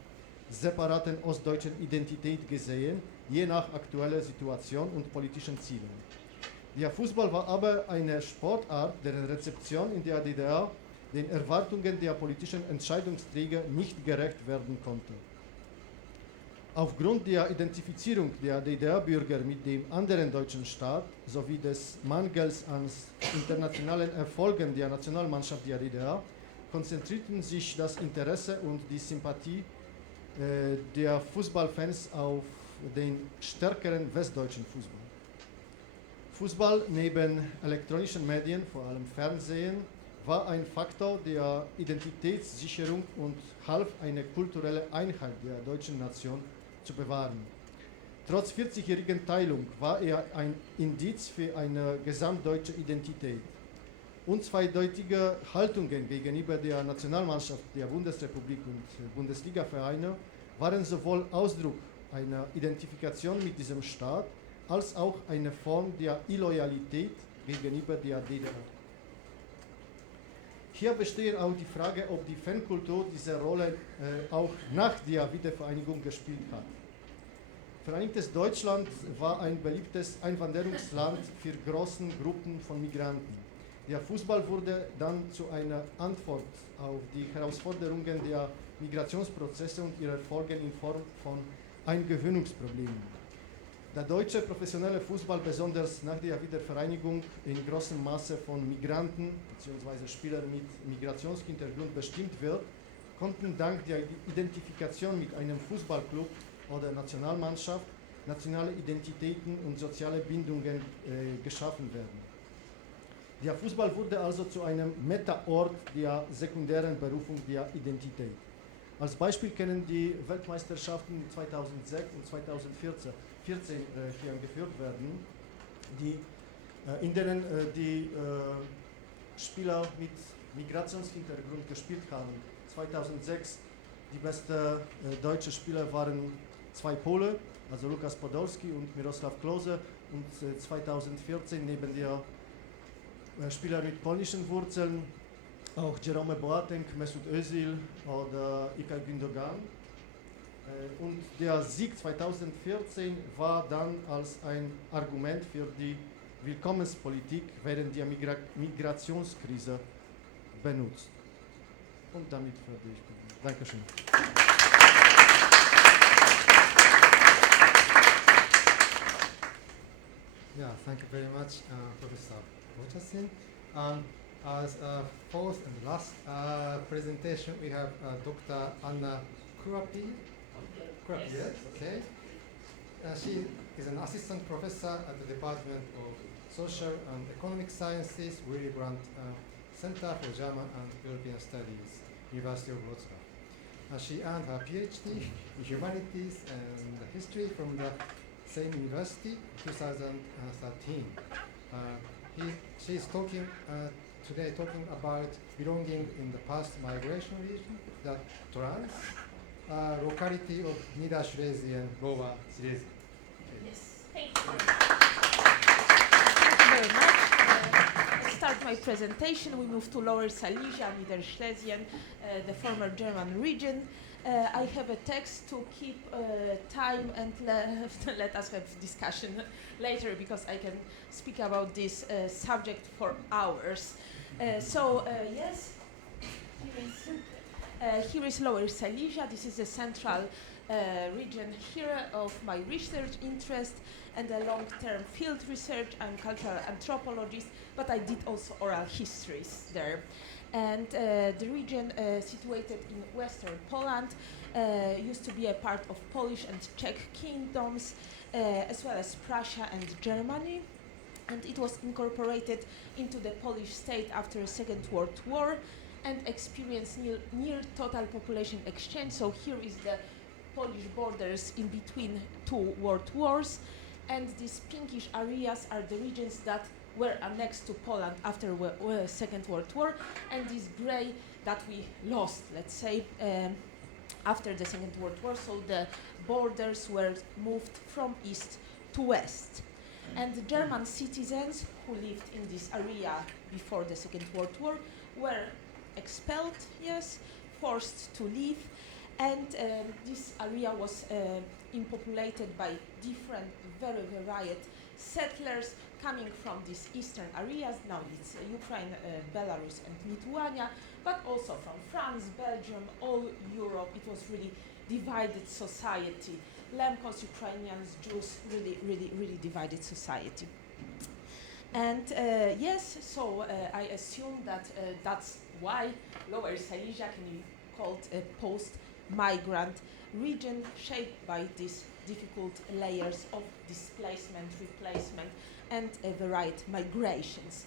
separaten ostdeutschen Identität gesehen, je nach aktueller Situation und politischen Zielen. Der Fußball war aber eine Sportart, deren Rezeption in der DDR den Erwartungen der politischen Entscheidungsträger nicht gerecht werden konnte. Aufgrund der Identifizierung der DDR-Bürger mit dem anderen deutschen Staat sowie des Mangels an internationalen Erfolgen der Nationalmannschaft der DDR konzentrierten sich das Interesse und die Sympathie der Fußballfans auf den stärkeren westdeutschen Fußball. Fußball neben elektronischen Medien, vor allem Fernsehen, war ein Faktor der Identitätssicherung und half, eine kulturelle Einheit der deutschen Nation zu bewahren. Trotz 40-jährigen Teilung war er ein Indiz für eine gesamtdeutsche Identität. Unzweideutige Haltungen gegenüber der Nationalmannschaft der Bundesrepublik und Bundesliga-Vereine waren sowohl Ausdruck einer Identifikation mit diesem Staat als auch eine Form der Illoyalität gegenüber der DDR. Hier besteht auch die Frage, ob die Fankultur diese Rolle auch nach der Wiedervereinigung gespielt hat. Vereinigtes Deutschland war ein beliebtes Einwanderungsland für große Gruppen von Migranten. Der Fußball wurde dann zu einer Antwort auf die Herausforderungen der Migrationsprozesse und ihre Folgen in Form von Eingewöhnungsproblemen. Der deutsche professionelle Fußball, besonders nach der Wiedervereinigung, in großem Maße von Migranten bzw. Spielern mit Migrationshintergrund bestimmt wird, konnten dank der Identifikation mit einem Fußballclub oder Nationalmannschaft nationale Identitäten und soziale Bindungen geschaffen werden. Der Fußball wurde also zu einem Metaort der sekundären Berufung der Identität. Als Beispiel können die Weltmeisterschaften 2006 und 2014 hier geführt werden, in denen die Spieler mit Migrationshintergrund gespielt haben. 2006 die besten deutschen Spieler waren zwei Pole, also Lukas Podolski und Miroslav Klose, und 2014 neben der Spieler mit polnischen Wurzeln auch Jerome Boateng, Mesut Özil oder Ilkay Gündogan. Und der Sieg 2014 war dann als ein Argument für die Willkommenspolitik während der Migrationskrise benutzt. Und damit fertig. Dankeschön. Yeah, thank you very much, Professor Rochasin. As fourth and last presentation, we have Dr. Anna Kurapi. Kurapi, yes, okay. She is an assistant professor at the Department of Social and Economic Sciences, Willy Brandt Center for German and European Studies, University of Wrocław. She earned her PhD in Humanities and History from the same university in 2013. She is today talking about belonging in the post-migration region, the trans locality of Niedersilesia and Lower Silesia. Yes, thank you. Thank you very much. Let's start my presentation. We move to Lower Silesia, Niedersilesia, the former German region. I have a text to keep time and let us have discussion later, because I can speak about this subject for hours. Yes, here is Lower Silesia. This is the central region here of my research interest and a long-term field research. I'm cultural anthropologist, but I did also oral histories there. And the region situated in western Poland used to be a part of Polish and Czech kingdoms, as well as Prussia and Germany. And it was incorporated into the Polish state after the Second World War and experienced near total population exchange. So here is the Polish borders in between two world wars. And these pinkish areas are the regions that were annexed to Poland after the Second World War, and this gray that we lost, let's say, after the Second World War. So the borders were moved from east to west. And the German citizens who lived in this area before the Second World War were expelled, yes, forced to leave, and this area was populated by different, very varied settlers coming from these eastern areas. Now it's Ukraine, Belarus and Lithuania, but also from France, Belgium, all Europe. It was really divided society. Lemkos, Ukrainians, Jews, really divided society. And yes, so I assume that that's why Lower Silesia can be called a post-migrant region shaped by these difficult layers of displacement, replacement, and varied migrations.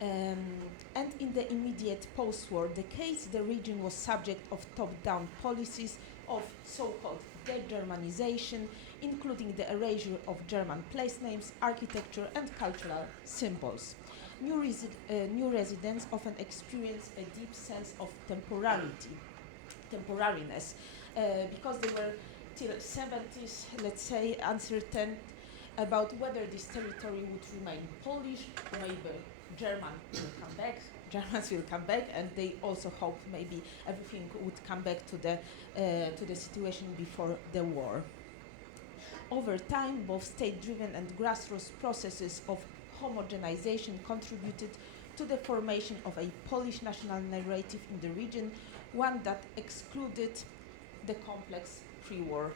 And in the immediate post-war decades, the region was subject of top-down policies of so-called de-Germanization, including the erasure of German place names, architecture, and cultural symbols. New residents often experience a deep sense of temporariness, because they were till 70s, let's say, uncertain about whether this territory would remain Polish, maybe Germans will come back, and they also hoped maybe everything would come back to the situation before the war. Over time, both state-driven and grassroots processes of homogenization contributed to the formation of a Polish national narrative in the region, one that excluded the complex pre-war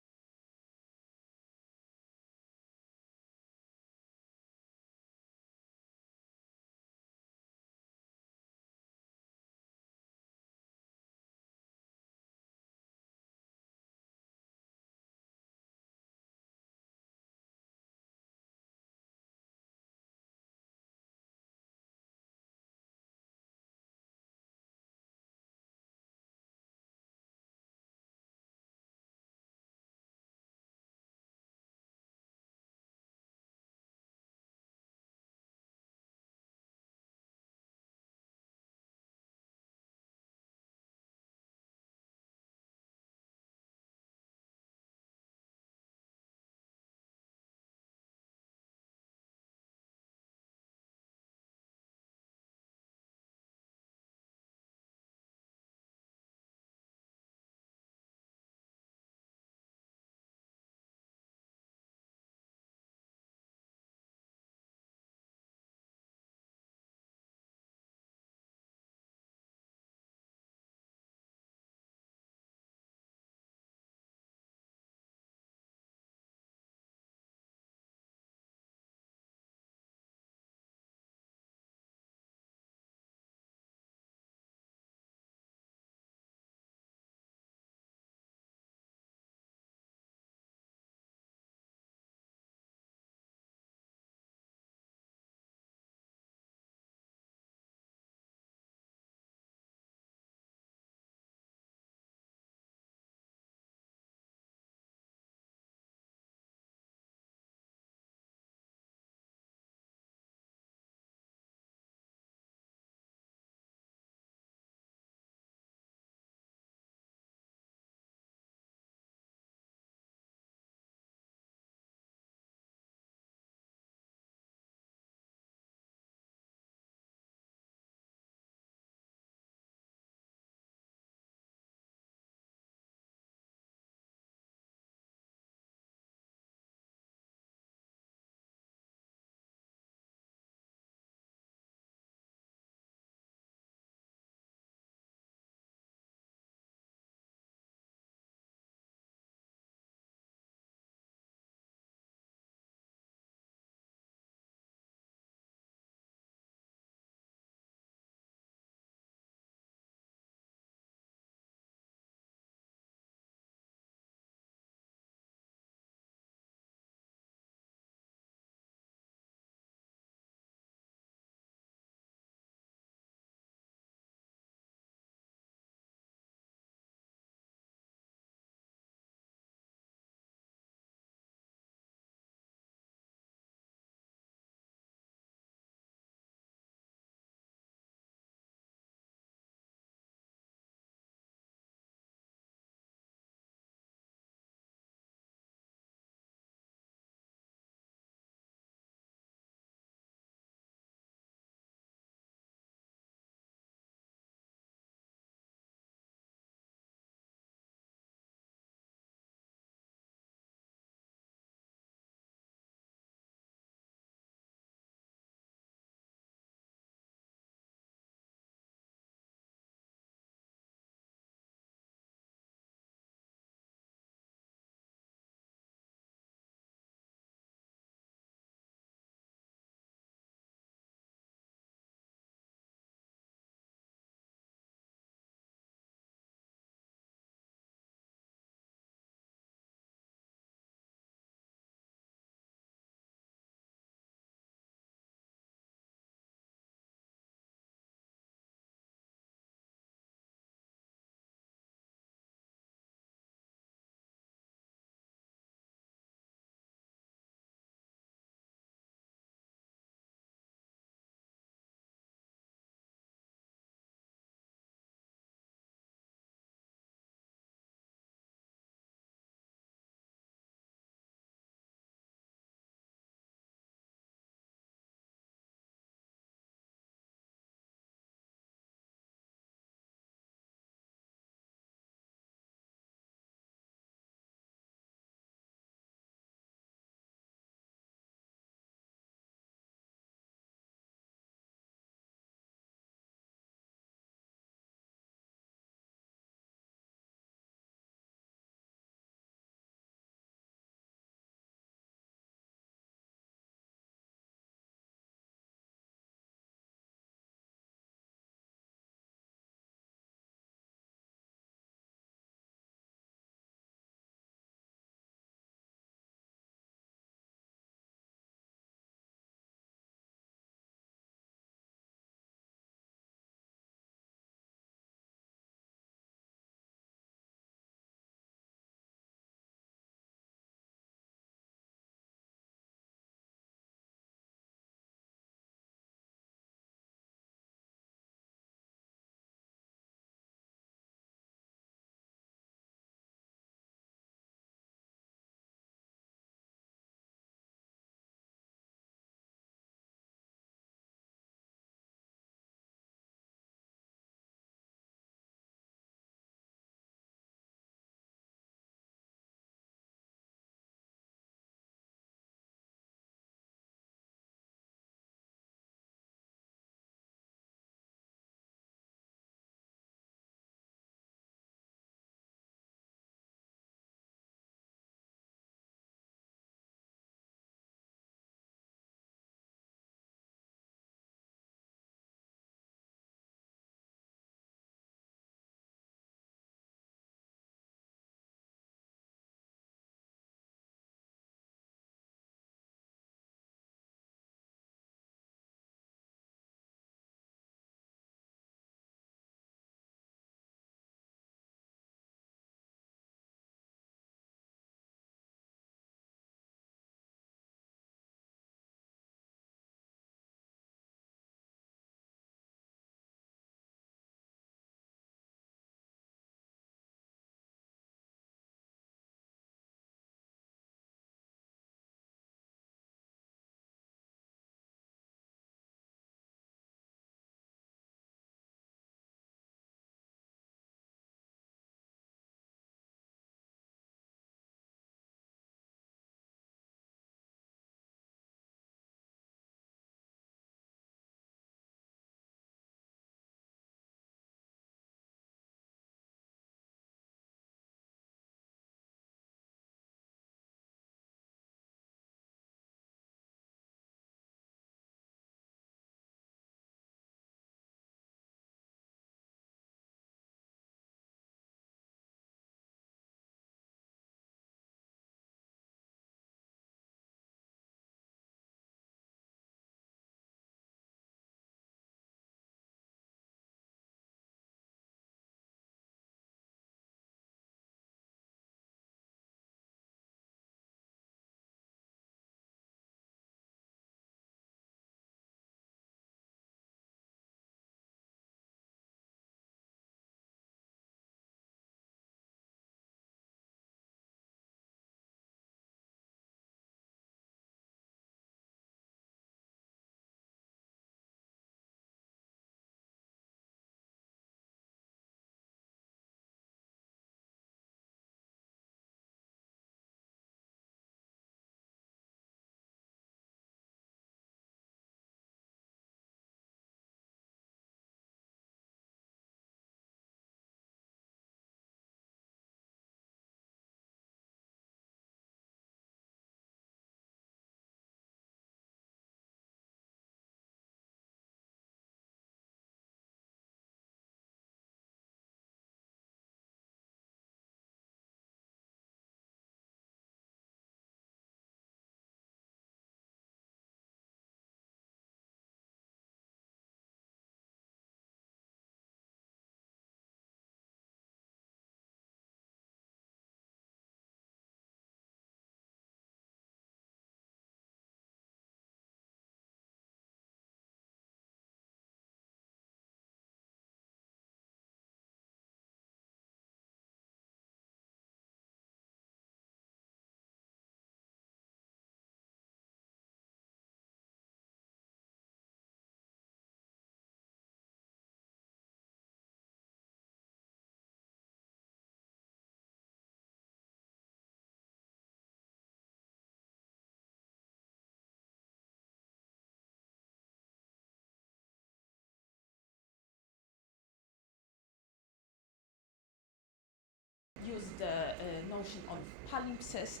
notion of palimpsest,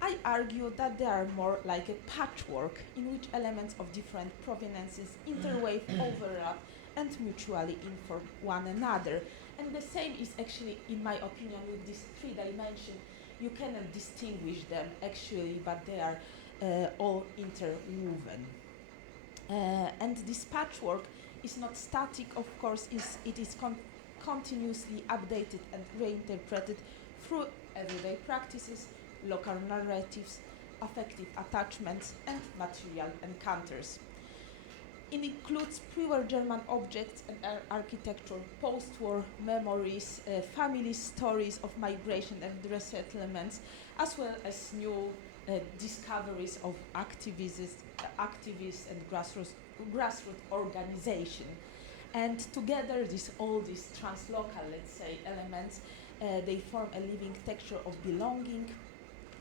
I argue that they are more like a patchwork in which elements of different proveniences interweave, overlap, and mutually inform one another. And the same is actually, in my opinion, with these three dimensions. You cannot distinguish them actually, but they are all interwoven. And this patchwork is not static, of course, it is continuously updated and reinterpreted through everyday practices, local narratives, affective attachments, and material encounters. It includes pre-war German objects and architecture, post-war memories, family stories of migration and resettlements, as well as new discoveries of activists and grassroots organization. And together, all these translocal, let's say, elements, they form a living texture of belonging,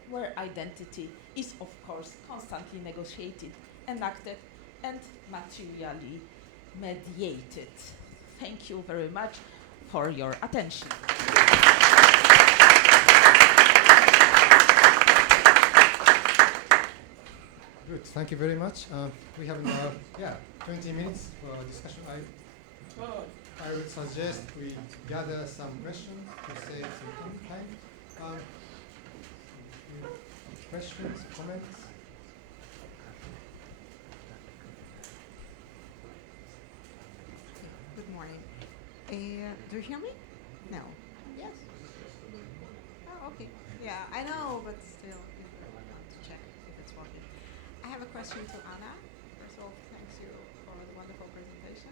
where identity is, of course, constantly negotiated, enacted, and materially mediated. Thank you very much for your attention. Good, thank you very much. We have 20 minutes for discussion. I would suggest we gather some questions to save some time. Questions, comments? Good morning. Do you hear me? No. Yes? Oh, okay. Yeah, I know, but still, I want to check if it's working. I have a question to Anna. First of all, thanks you for the wonderful presentation.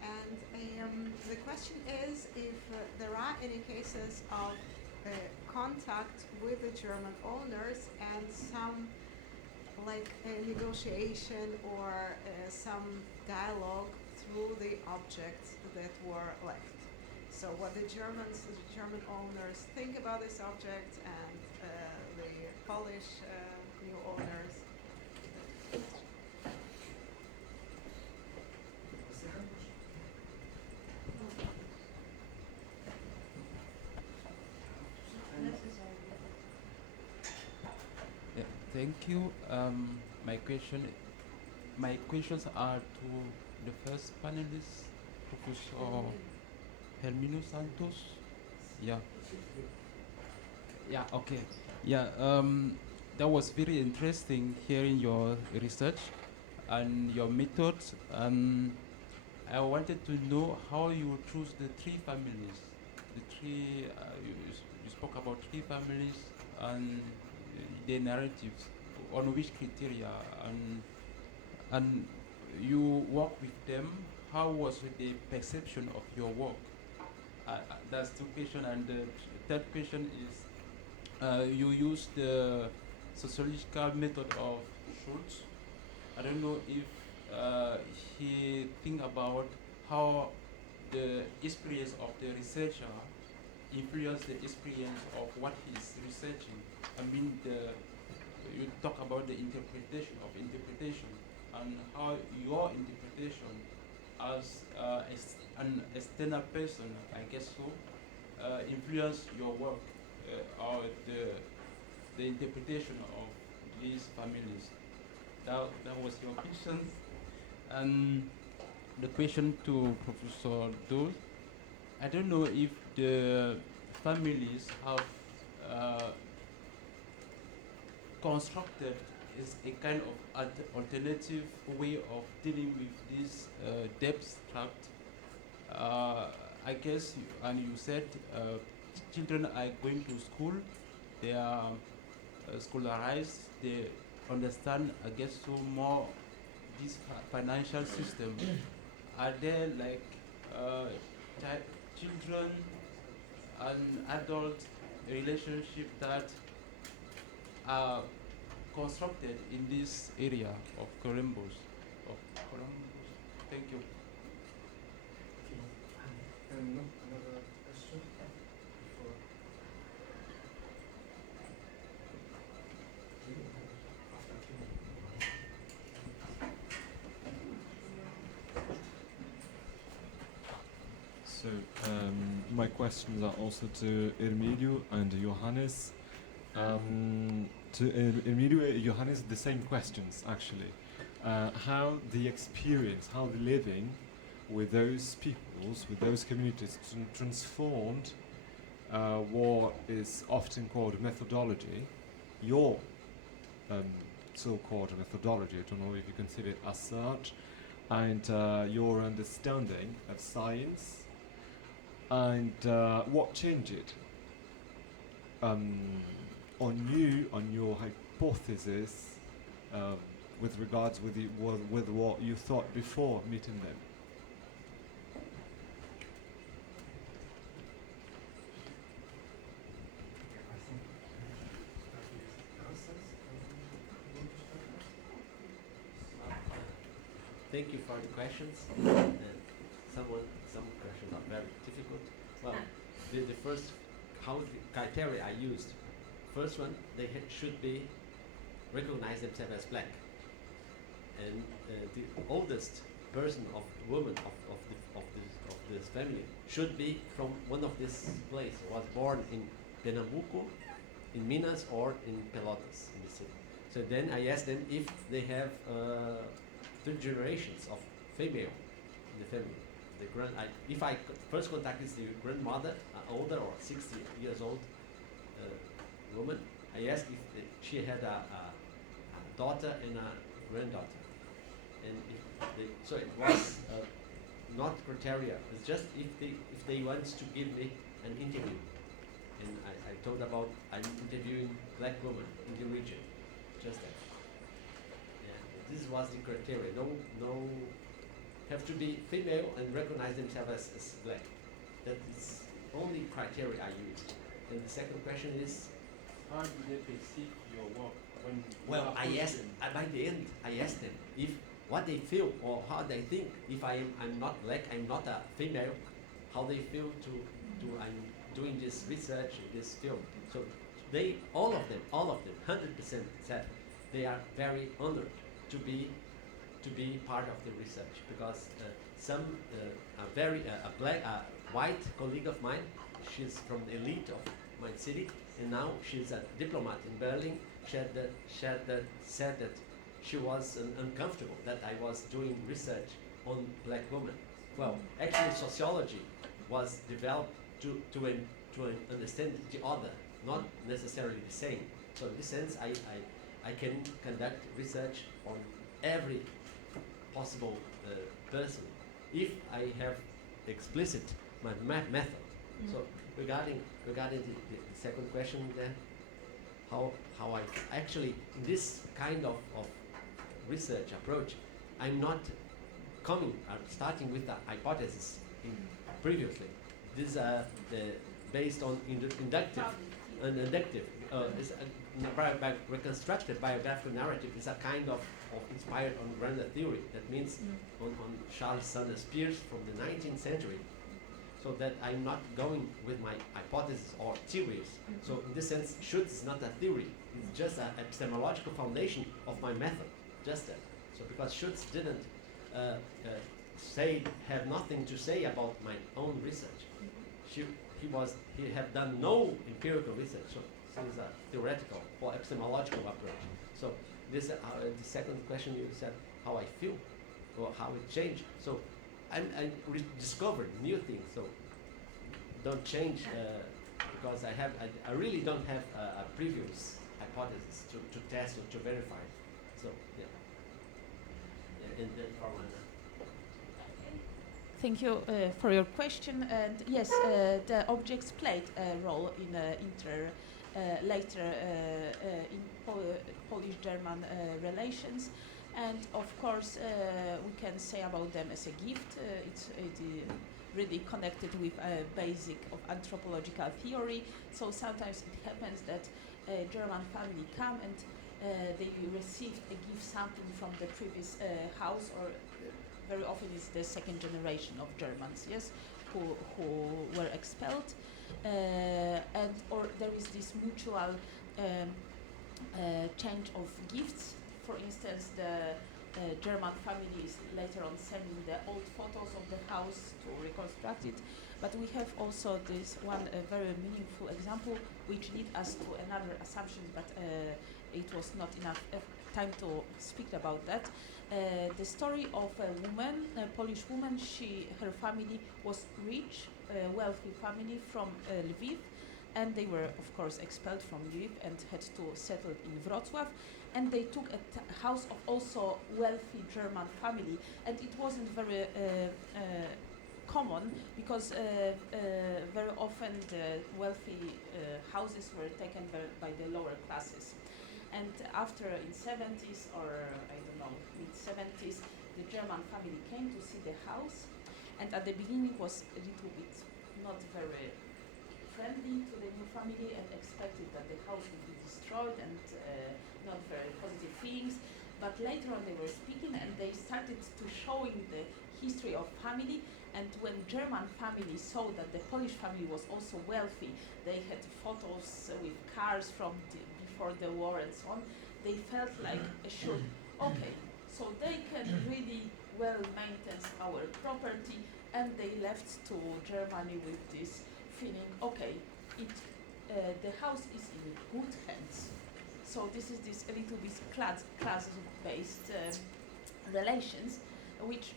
And the question is if there are any cases of contact with the German owners and some like negotiation or some dialogue through the objects that were left. So what the German owners think about this object and the Polish new owners. Thank you. My questions are to the first panelist, Professor Hermílio Santos. Yeah. Yeah. Okay. Yeah. That was very interesting hearing your research and your methods. I wanted to know how you choose the three families. The three you spoke about three families and their narratives, on which criteria, and you work with them. How was the perception of your work? That's two questions. And the third question is, you use the sociological method of Schultz. I don't know if he think about how the experience of the researcher influence the experience of what he's researching. I mean, you talk about the interpretation of interpretation and how your interpretation as an external person, I guess so, influence your work or the interpretation of these families. That was your question. And the question to Professor Dole, I don't know if the families have constructed is a kind of alternative way of dealing with this depth tract. I guess, and you said children are going to school, they are scholarized, they understand, I guess, so more this financial system. Are there like children and adult relationship that are constructed in this area of Columbus? Thank you. And another question? So my questions are also to Hermílio and Johannes. To Hermílio and Johannes, the same questions actually. How the experience, how the living with those peoples, with those communities transformed what is often called methodology, your so-called methodology, I don't know if you consider it as such, and your understanding of science, and what changed on you, on your hypothesis with regards with what you thought before meeting them. Thank you for the questions. Some questions are very difficult. Well, the first, how the criteria I used. First one, they should be recognize themselves as black. And the oldest person of woman of this family should be from one of this place. Was born in Pernambuco, in Minas, or in Pelotas in the city. So then I asked them if they have 3 generations of female in the family. If I first contact is the grandmother, older or 60 years old woman, I asked if she had a daughter and a granddaughter, and so it was not criteria. It's just if they want to give me an interview, and I told about I'm interviewing black women in the region, just that. This was the criteria. No, have to be female and recognize themselves as black. That is only criteria I used. And the second question is, how do they perceive your work when? Well, I asked by the end. I asked them if what they feel or how they think. If I'm not black, I'm not a female. How they feel to I'm doing this research in this field. So they all of them, 100% said they are very honored to be part of the research, because some a white colleague of mine, she's from the elite of my city, and now she's a diplomat in Berlin. Said that she was uncomfortable that I was doing research on black women. Well, actually, sociology was developed to understand the other, not necessarily the same. So in this sense, I can conduct research on every possible person if I have explicit my method. So regarding the second question, then how I actually in this kind of research approach, I'm not starting with the hypothesis previously. These are based on inductive and inductive. Reconstructed biographical narrative is a kind of inspired on grander theory. That means on Charles Sanders Peirce from the 19th century. So that I'm not going with my hypothesis or theories. So in this sense, Schutz is not a theory. It's just an epistemological foundation of my method. Just that. So because Schutz didn't have nothing to say about my own research. He have done no empirical research. So it's a theoretical or epistemological approach. So this the second question you said, how I feel or how it changed. So I discovered new things. So don't change because I really don't have a previous hypothesis to test or to verify. So yeah. And then for Thank you for your question. And yes, the objects played a role in later in Polish-German relations, and of course we can say about them as a gift. It's really connected with a basic of anthropological theory. So sometimes it happens that a German family come and they received a gift something from the previous house, or very often it's the second generation of Germans, yes, who were expelled, and or there is this mutual change of gifts. For instance, the German family is later on sending the old photos of the house to reconstruct it, But we have also this one very meaningful example which lead us to another assumption, but it was not enough time to speak about that. The story of a woman, a Polish woman, her family was rich, wealthy family from Lviv, and they were of course expelled from Lviv and had to settle in Wrocław, and they took a house of also wealthy German family, and it wasn't very common because very often the wealthy houses were taken by the lower classes. And after in 70s or I don't know, mid-70s, the German family came to see the house, and at the beginning was a little bit not very friendly to the new family and expected that the house would be destroyed and not very positive feelings. But later on they were speaking and they started to showing the history of family, and when German family saw that the Polish family was also wealthy, they had photos with cars from before the war and so on, they felt like assured, okay, so they can really well maintain our property, and they left to Germany with this feeling, okay, the house is in good hands. So this is this a little bit class-based relations, which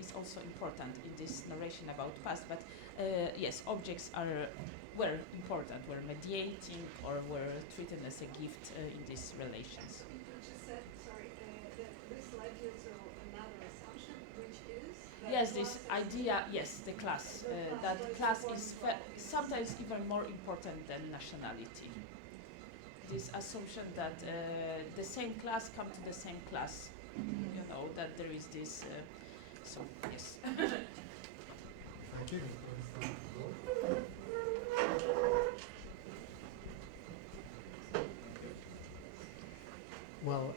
is also important in this narration about past. But yes, objects were important, were mediating or were treated as a gift in these relations. You just said, sorry, that this led you to another assumption, which is that yes, this idea, yes, the class. That class is sometimes even more important than nationality. This assumption that the same class come to the same class, you know, that there is this, so yes. Thank you. Well,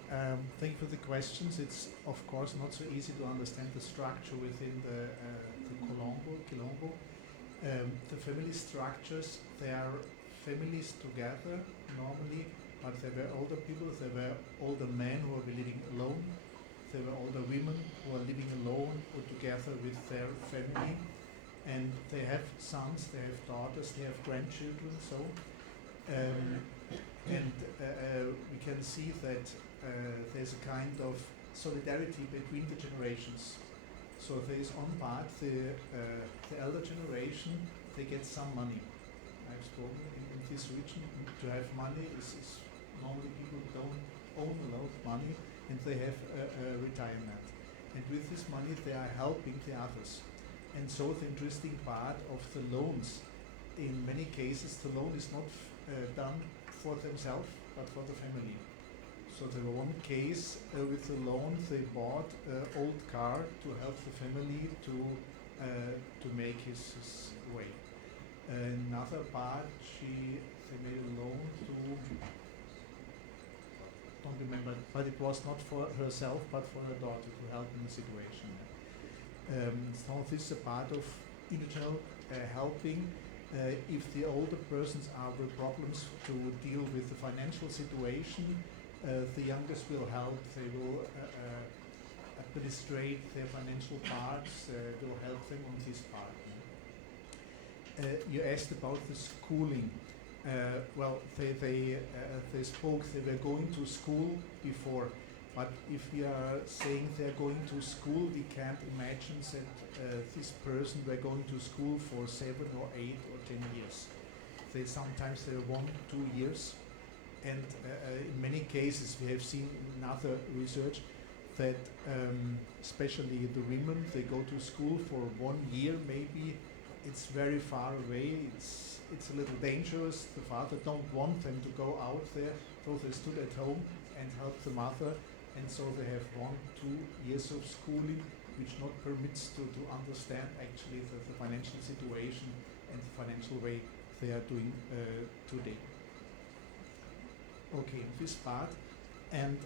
thank you for the questions. It's of course not so easy to understand the structure within the Quilombo. The family structures, they are families together normally, but there were older people, there were older men who were living alone, there were older women who are living alone or together with their family, and they have sons, they have daughters, they have grandchildren, so we can see that there's a kind of solidarity between the generations. So there is on part the elder generation, they get some money. I've spoken in this region, to have money is normally people don't own a lot of money and they have a retirement. And with this money they are helping the others. And so the interesting part of the loans, in many cases the loan is not done for themselves but for the family. So there was one case with the loan, they bought an old car to help the family to make his way. Another part, they made a loan to, don't remember, but it was not for herself but for her daughter to help in the situation. So this is a part of individual helping. If the older persons are with problems to deal with the financial situation, the youngest will help. They will administrate their financial parts, will help them on this part. You asked about the schooling. Well, they spoke, they were going to school before, but if we are saying they're going to school, we can't imagine that this person were going to school for 7 or 8 or 10 years. Sometimes they're 1, 2 years. And in many cases, we have seen in other research that especially the women, they go to school for 1 year maybe. It's very far away. It's a little dangerous. The father don't want them to go out there, so they stood at home and helped the mother. And so they have 1, 2 years of schooling, which not permits to understand actually the financial situation and the financial way they are doing today. Okay, this part, and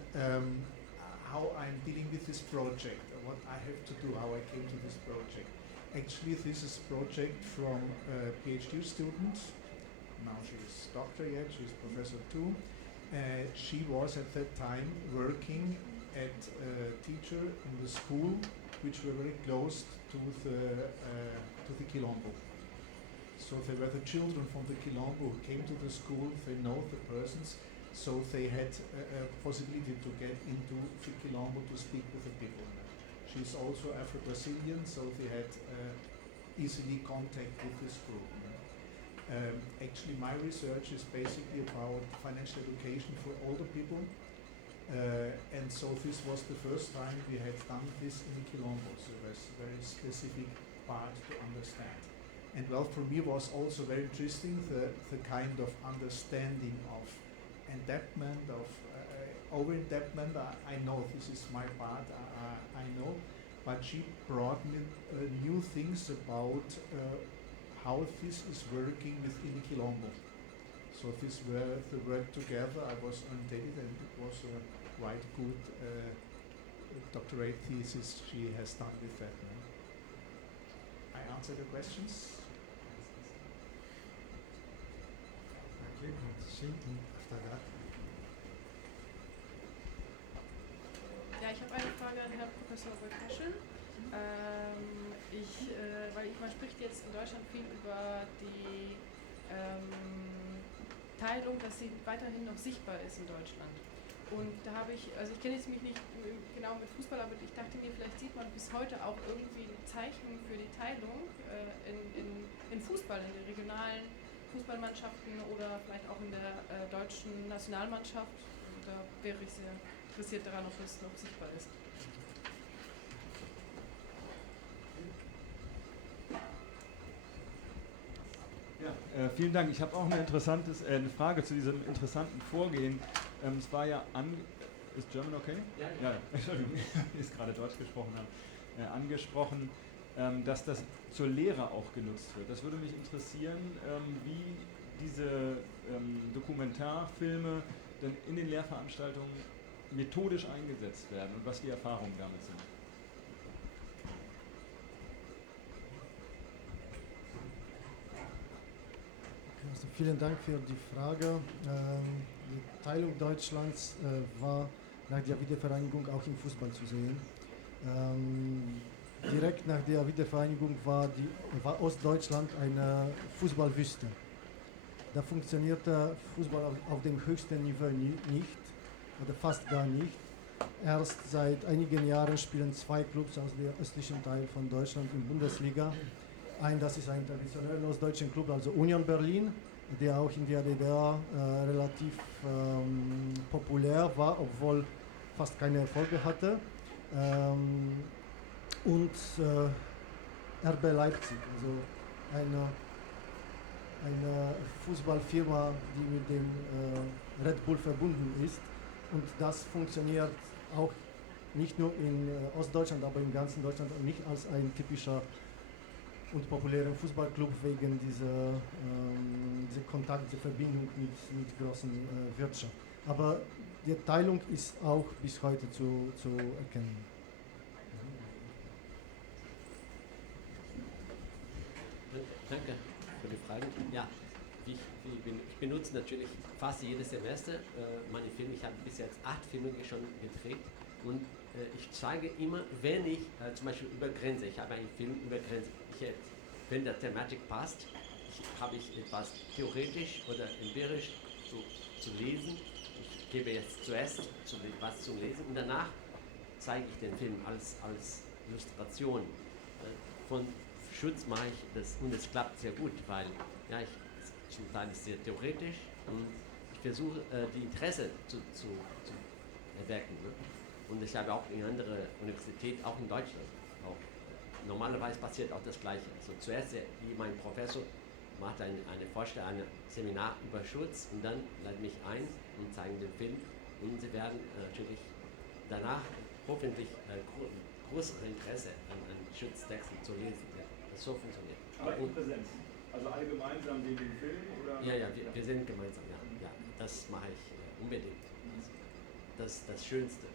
how I'm dealing with this project, what I have to do, how I came to this project. Actually, this is a project from a PhD student. Now she's doctor yet, she's professor too. She was at that time working at a teacher in the school, which were very close to the Quilombo. So they were the children from the Quilombo who came to the school, they know the persons, so they had a possibility to get into the Quilombo to speak with the people. She's also Afro-Brazilian, so they had easily contact with this group. Actually, my research is basically about financial education for older people, and so this was the first time we had done this in Quilombo, so it was a very specific part to understand. And well, for me was also very interesting the kind of understanding of indebtment, of over-indebtment. I know this is my part, I know, but she brought me new things about how this is working within Quilombo. So this were the work together. I was undated, and it was a quite good doctorate thesis she has done with that. No? I answered the questions. Okay, she after that. Ja, ich habe eine Frage an Herrn Professor Wolkaschel. Weil man spricht jetzt in Deutschland viel über die Teilung, dass sie weiterhin noch sichtbar ist in Deutschland. Und da habe ich, also ich kenne jetzt mich nicht genau mit Fußball, aber ich dachte mir, vielleicht sieht man bis heute auch irgendwie ein Zeichen für die Teilung in Fußball, in den regionalen Fußballmannschaften oder vielleicht auch in der deutschen Nationalmannschaft. Und da wäre ich sehr interessiert daran, ob das noch sichtbar ist. Ja, vielen Dank. Ich habe auch eine Frage zu diesem interessanten Vorgehen. Es war ja ist German okay? Ja, Entschuldigung, ist gerade Deutsch gesprochen haben, angesprochen, dass das zur Lehre auch genutzt wird. Das würde mich interessieren, wie diese Dokumentarfilme dann in den Lehrveranstaltungen methodisch eingesetzt werden und was die Erfahrungen damit sind. Also vielen Dank für die Frage. Die Teilung Deutschlands war nach der Wiedervereinigung auch im Fußball zu sehen. Direkt nach der Wiedervereinigung war Ostdeutschland eine Fußballwüste. Da funktionierte Fußball auf dem höchsten Niveau nicht oder fast gar nicht. Erst seit einigen Jahren spielen 2 Clubs aus dem östlichen Teil von Deutschland in Bundesliga. Das ist ein traditioneller ostdeutscher Club, also Union Berlin, der auch in der DDR relativ populär war, obwohl fast keine Erfolge hatte. Und RB Leipzig, also eine Fußballfirma, die mit dem Red Bull verbunden ist. Und das funktioniert auch nicht nur in Ostdeutschland, aber im ganzen Deutschland nicht als ein typischer und populären Fußballclub wegen dieser Kontakt, dieser Verbindung mit großen Wirtschaft. Aber die Teilung ist auch bis heute zu erkennen. Danke für die Frage. Ja, ich benutze natürlich fast jedes Semester meine Filme. Ich habe bis jetzt 8 Filme schon gedreht und ich zeige immer, wenn ich zum Beispiel über Grenze, ich habe einen Film über Grenze, wenn der Thematik passt, habe ich etwas theoretisch oder empirisch zu lesen. Ich gebe jetzt zuerst was zum Lesen und danach zeige ich den Film als Illustration. Von Schutz mache ich das und es klappt sehr gut, weil zum Teil ist sehr theoretisch und ich versuche die Interesse zu erwecken. Ne? Und ich habe auch in anderen Universitäten, auch in Deutschland, normalerweise passiert auch das Gleiche. Also zuerst mein Professor macht ein Seminar über Schutz und dann lädt mich ein und zeigen den Film und sie werden natürlich danach hoffentlich größere Interesse an Schutztexten zu lesen. Ja, das so funktioniert. Aber in Präsenz? Also alle gemeinsam sehen den Film? Oder? Ja, wir sind gemeinsam, ja. Das mache ich unbedingt. Das ist das Schönste.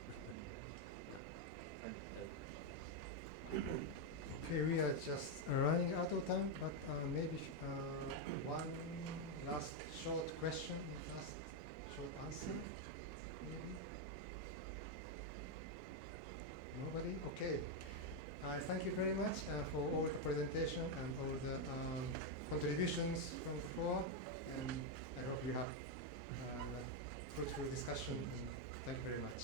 Okay, we are just running out of time, but maybe one last short question, last short answer, maybe? Nobody? Okay. I thank you very much for all the presentation and all the contributions from before, and I hope you have fruitful discussion. And thank you very much.